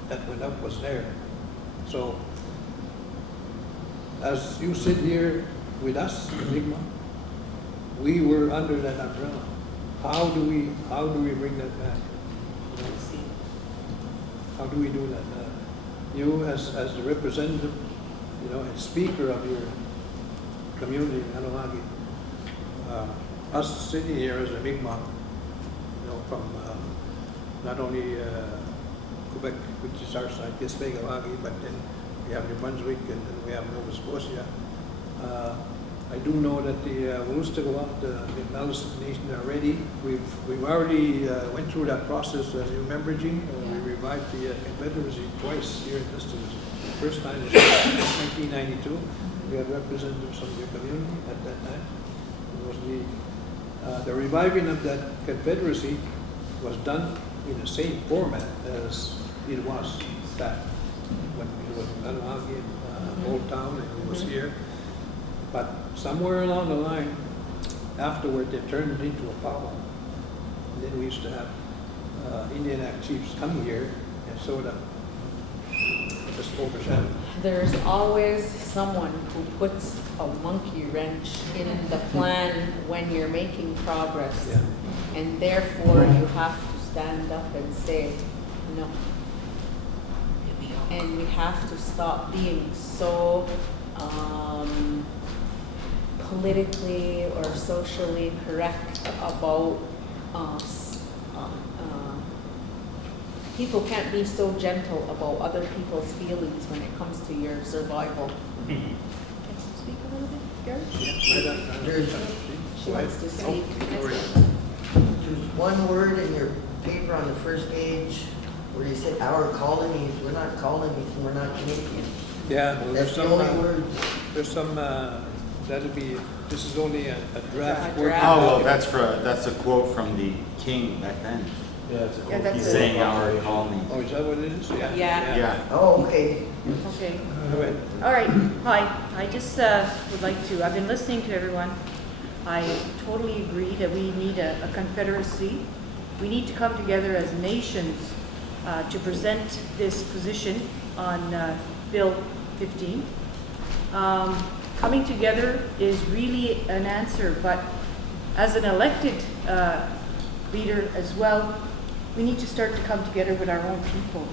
that went up was there. So, as you sit here with us, Enigma, we were under that umbrella. How do we bring that back? You know? How do we do that? You as the representative, you know, and speaker of your community, Anawagi, us sitting here as a Mi'kmaq, you know, from not only Quebec, which is our side, Gespegawagi, but then we have New Brunswick and then we have Nova Scotia. I do know that the Wolastoqiyik, the Malice Nation are ready. We've already went through that process, as you remember, Gene. We revived the Confederacy twice here in Listingers. The first time was in 1992. We had representatives from your community at that time. It was the reviving of that Confederacy was done in the same format as it was back when it was in Anawagi, Old Town, and it was here. But somewhere along the line, afterward, they turned it into a powwow. And then we used to have Indian Act chiefs come here and sort of just overshadow. There's always someone who puts a monkey wrench in the plan when you're making progress. Yeah. And therefore, you have to stand up and say, no. And we have to stop being so politically or socially correct about people can't be so gentle about other people's feelings when it comes to your survival. Can you speak a little bit, Gary? She wants to speak. There's one word in your paper on the first page where you said our colonies. We're not colonies and we're not Canadians. Yeah, well, That's the only word. There's some, that'll be, this is only a draft. A draft. Oh, well, that's a quote from the king back then. Yeah, it's a Yeah, quote. that's He's a- saying our colony. Oh, is that what it is? Yeah. Yeah. Oh, okay. Okay. Go ahead. All right. Hi. I just would like to, I've been listening to everyone. I totally agree that we need a confederacy. We need to come together as nations to present this position on Bill 15. Coming together is really an answer, but as an elected leader as well, we need to start to come together with our own people.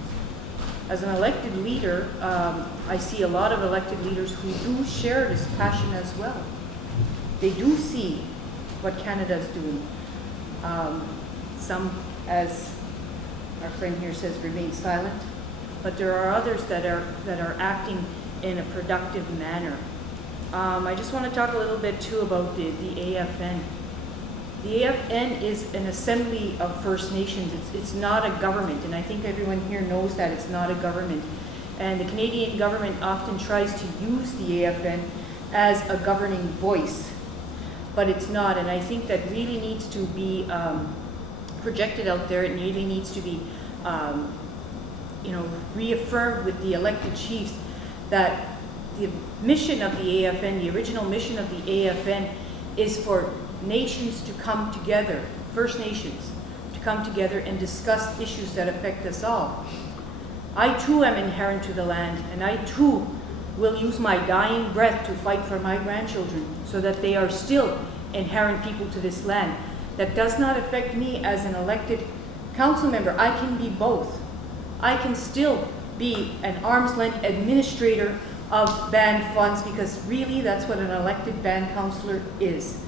As an elected leader, I see a lot of elected leaders who do share this passion as well. They do see what Canada's doing. Some, as our friend here says, remain silent, but there are others that are acting in a productive manner. I just want to talk a little bit too about the AFN. The AFN is an assembly of First Nations. It's not a government, and I think everyone here knows that it's not a government. And the Canadian government often tries to use the AFN as a governing voice, but it's not. And I think that really needs to be projected out there. It really needs to be, reaffirmed with the elected chiefs that the mission of the AFN, the original mission of the AFN, is for nations to come together, First Nations, to come together and discuss issues that affect us all. I too am inherent to the land, and I too will use my dying breath to fight for my grandchildren so that they are still inherent people to this land. That does not affect me as an elected council member. I can be both. I can still be an arm's length administrator of band funds, because really that's what an elected band councillor is.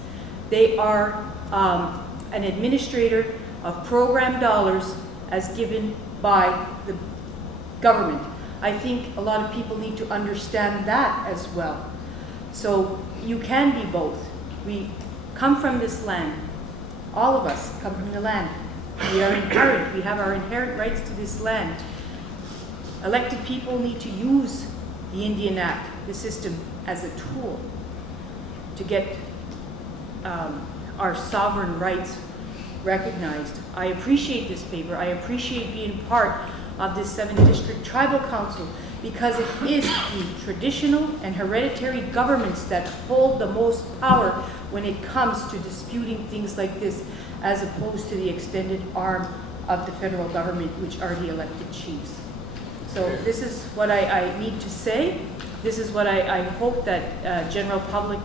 They are an administrator of program dollars as given by the government. I think a lot of people need to understand that as well. So you can be both. We come from this land. All of us come from the land. We are inherent. We have our inherent rights to this land. Elected people need to use the Indian Act, the system, as a tool to get our sovereign rights recognized. I appreciate this paper. I appreciate being part of this 7th District Tribal Council, because it is the traditional and hereditary governments that hold the most power when it comes to disputing things like this. as opposed to the extended arm of the federal government, which are the elected chiefs. So this is what I need to say. This is what I hope that general public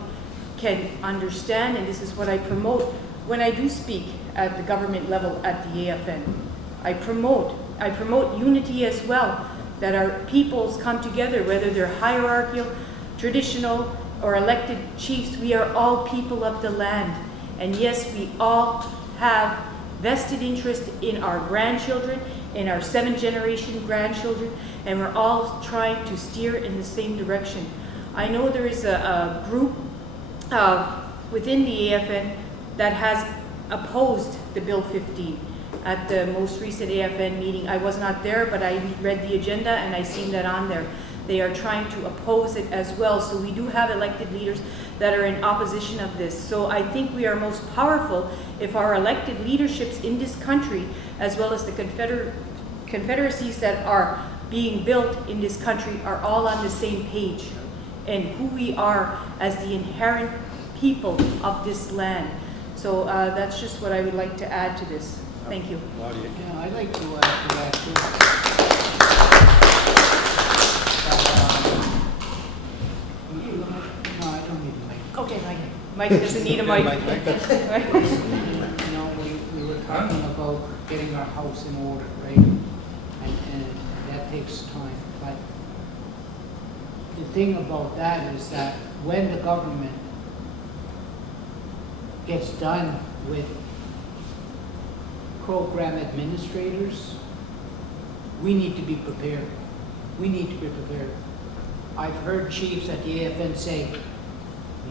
can understand, and this is what I promote when I do speak at the government level at the AFN. I promote unity as well, that our peoples come together, whether they're hierarchical, traditional, or elected chiefs. We are all people of the land. And yes, we all have vested interest in our grandchildren, in our 7th generation grandchildren, and we're all trying to steer in the same direction. I know there is a group within the AFN that has opposed the Bill 15. At the most recent AFN meeting, I was not there, but I read the agenda and I seen that on there. They are trying to oppose it as well. So we do have elected leaders that are in opposition of this. So I think we are most powerful if our elected leaderships in this country, as well as the confederacies that are being built in this country, are all on the same page and who we are as the inherent people of this land. So that's just what I would like to add to this. Thank you. Yeah, I'd like to add to that too. No, I don't need a mic. Okay, Mike. Mike doesn't need a mic. You know, we were talking about getting our house in order, right? And that takes time. But the thing about that is that when the government gets done with program administrators, we need to be prepared. We need to be prepared. I've heard chiefs at the AFN say,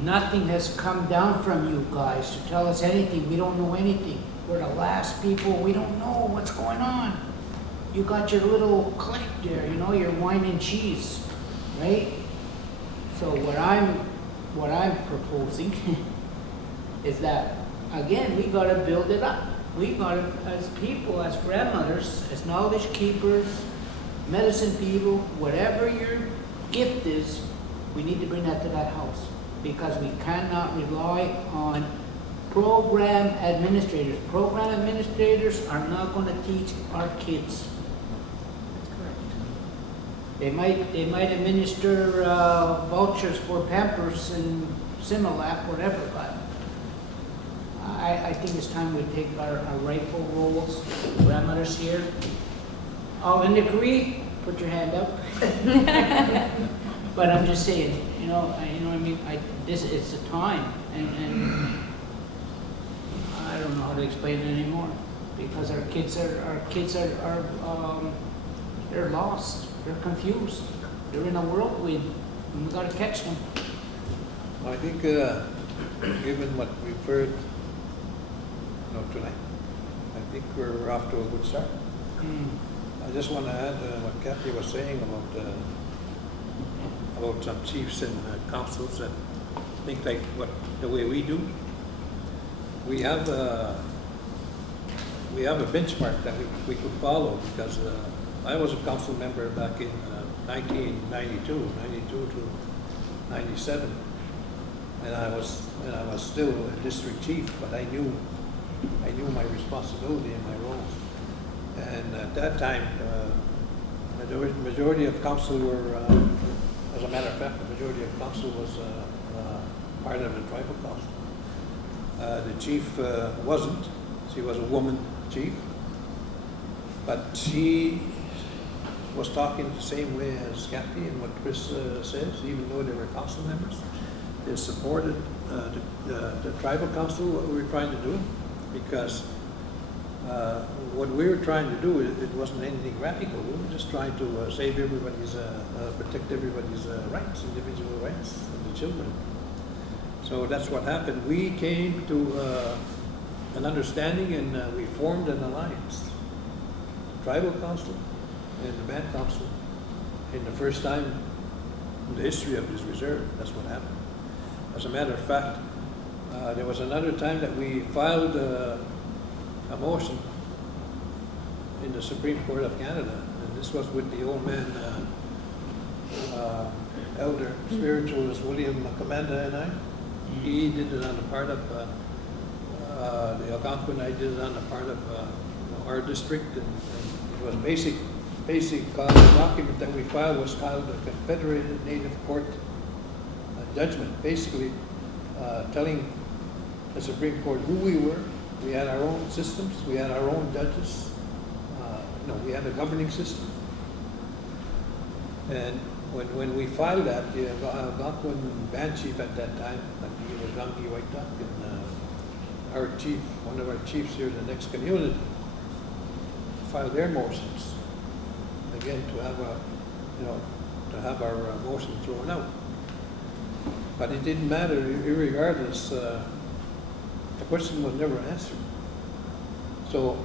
nothing has come down from you guys to tell us anything. We don't know anything. We're the last people. We don't know what's going on. You got your little clique there, you know, your wine and cheese, right? So what I'm proposing is that, again, we gotta build it up. We gotta, as people, as grandmothers, as knowledge keepers, medicine people, whatever your gift is, we need to bring that to that house, because we cannot rely on program administrators. Program administrators are not going to teach our kids. That's correct. They might administer vouchers for Pampers and Similac, whatever, but I think it's time we take our rightful roles. Grandmothers here. All in agree? Put your hand up. But I'm just saying, you know what I mean? It's a time, and I don't know how to explain it anymore, because our kids are they're lost, they're confused, they're in a whirlwind, and we got to catch them. I think, given what we've heard tonight, I think we're off to a good start. I just want to add what Kathy was saying about some chiefs and councils that think like the way we do. We have a benchmark that we could follow, because I was a council member back in 1992 to 97, and I was still a district chief, but I knew my responsibility and my roles. And at that time, majority of council were, as a matter of fact, the majority of council was part of the tribal council. The chief wasn't. She was a woman chief, but she was talking the same way as Kathy and what Chris says, even though they were council members. They supported the tribal council, what we were trying to do, because what we were trying to do, it wasn't anything radical. We were just trying to save everybody's, protect everybody's rights, individual rights of the children. So that's what happened. We came to an understanding, and we formed an alliance. The tribal council and the band council, in the first time in the history of this reserve. That's what happened. As a matter of fact, there was another time that we filed a motion in the Supreme Court of Canada, and this was with the old man, elder spiritualist William Comanda and I. He did it on the part of the Algonquin, I did it on the part of our district, and it was basic document that we filed was called the Confederated Native Court judgment, basically telling the Supreme Court who we were. We had our own systems, we had our own judges, we had a governing system. And when we filed that, the Algonquin band chief at that time, I think it was Gamgi Waitak, and our chief, one of our chiefs here in the next community, filed their motions, again, to have our motion thrown out. But it didn't matter, irregardless, the question was never answered. So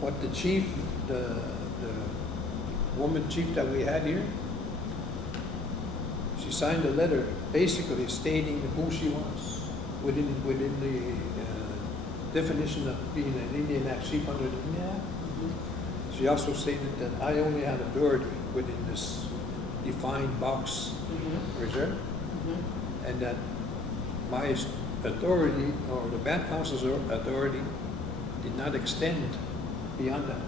what the chief, the woman chief that we had here, she signed a letter basically stating who she was within the definition of being an Indian Act chief under the Indian Act. She also stated that I only had authority within this defined box reserve, and that my authority, or the band council's authority, did not extend beyond that,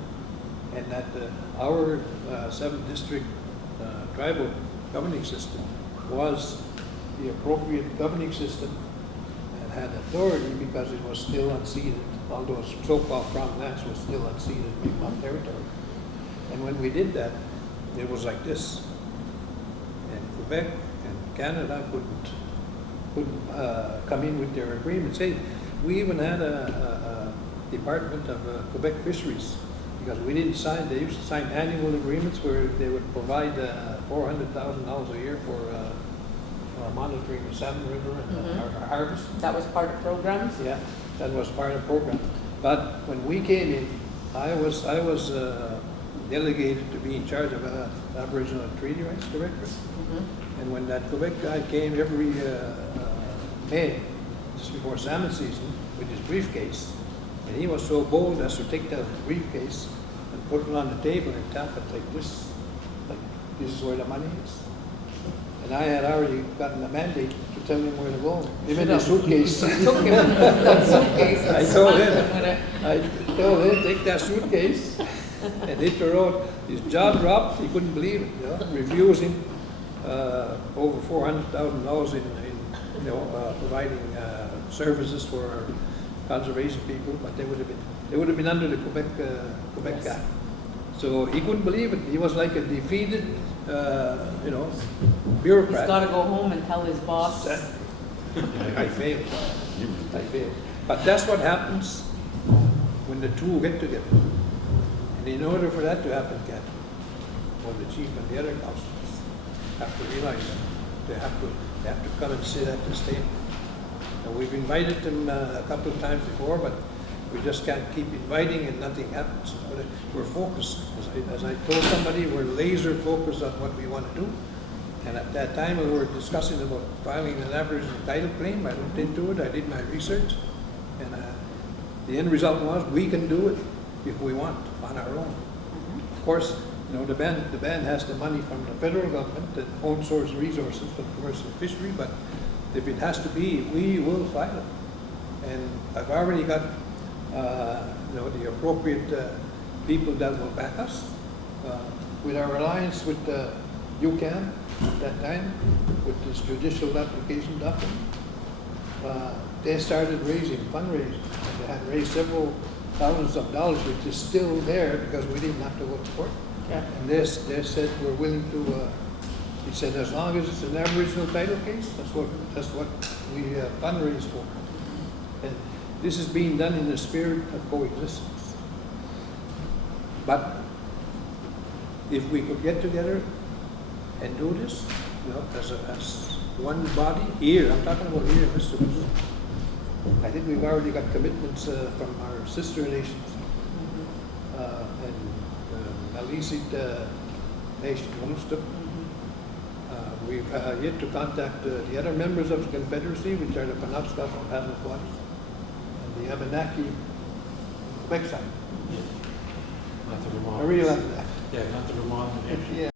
and that our 7th district tribal governing system was the appropriate governing system and had authority because it was still unceded, although so-called crown lands was still unceded Mi'kmaq territory. And when we did that, it was like this. And Quebec and Canada couldn't come in with their agreements. Hey, we even had a Department of Quebec Fisheries, because we didn't sign, they used to sign annual agreements where they would provide $400,000 a year for monitoring the Salmon River and our harvest. That was part of programs? Yeah, that was part of the program. But when we came in, I was delegated to be in charge of Aboriginal and Treaty Rights Director. And when that Quebec guy came every May, just before salmon season, with his briefcase, and he was so bold as to take that briefcase and put it on the table and tap it like this is where the money is. And I had already gotten a mandate to tell him where to go. Even the suitcase. Took him that suitcase. I told him, take that suitcase and hit the road. His jaw dropped, he couldn't believe it, refusing over $400,000 in providing services for conservation people, but they would have been under the Quebec Act. So he couldn't believe it. He was like a defeated, bureaucrat. He's got to go home and tell his boss. I failed. I failed. But that's what happens when the two get together. And in order for that to happen, Kat, or the chief and the other councillors have to realize that they have to come and sit at this table. And we've invited them a couple of times before, but we just can't keep inviting and nothing happens. But we're focused. As I told somebody, we're laser focused on what we want to do. And at that time, we were discussing about filing an Aboriginal title claim. I looked into it. I did my research, and the end result was we can do it if we want on our own. Of course, the band has the money from the federal government, the own source resources for commercial fishery. But if it has to be, we will file it. And I've already got the appropriate people that will back us. With our alliance with UCAN at that time, with this judicial application document, they started fundraising. They had raised several thousands of dollars, which is still there because we didn't have to go to court. Yeah. And they said we're willing to. He said as long as it's an Aboriginal title case, that's what we fundraise for. And this is being done in the spirit of coexistence. But if we could get together and do this, as one body here, I'm talking about here, Mr. President. I think we've already got commitments from our sister nations and Malisit Nation, Monustup. We've yet to contact the other members of the Confederacy, which are the Penobscot and Passamaquoddy, and the Abenaki Quebec side. Not the Vermont. I really like that. Yeah, not the Vermont. Yeah.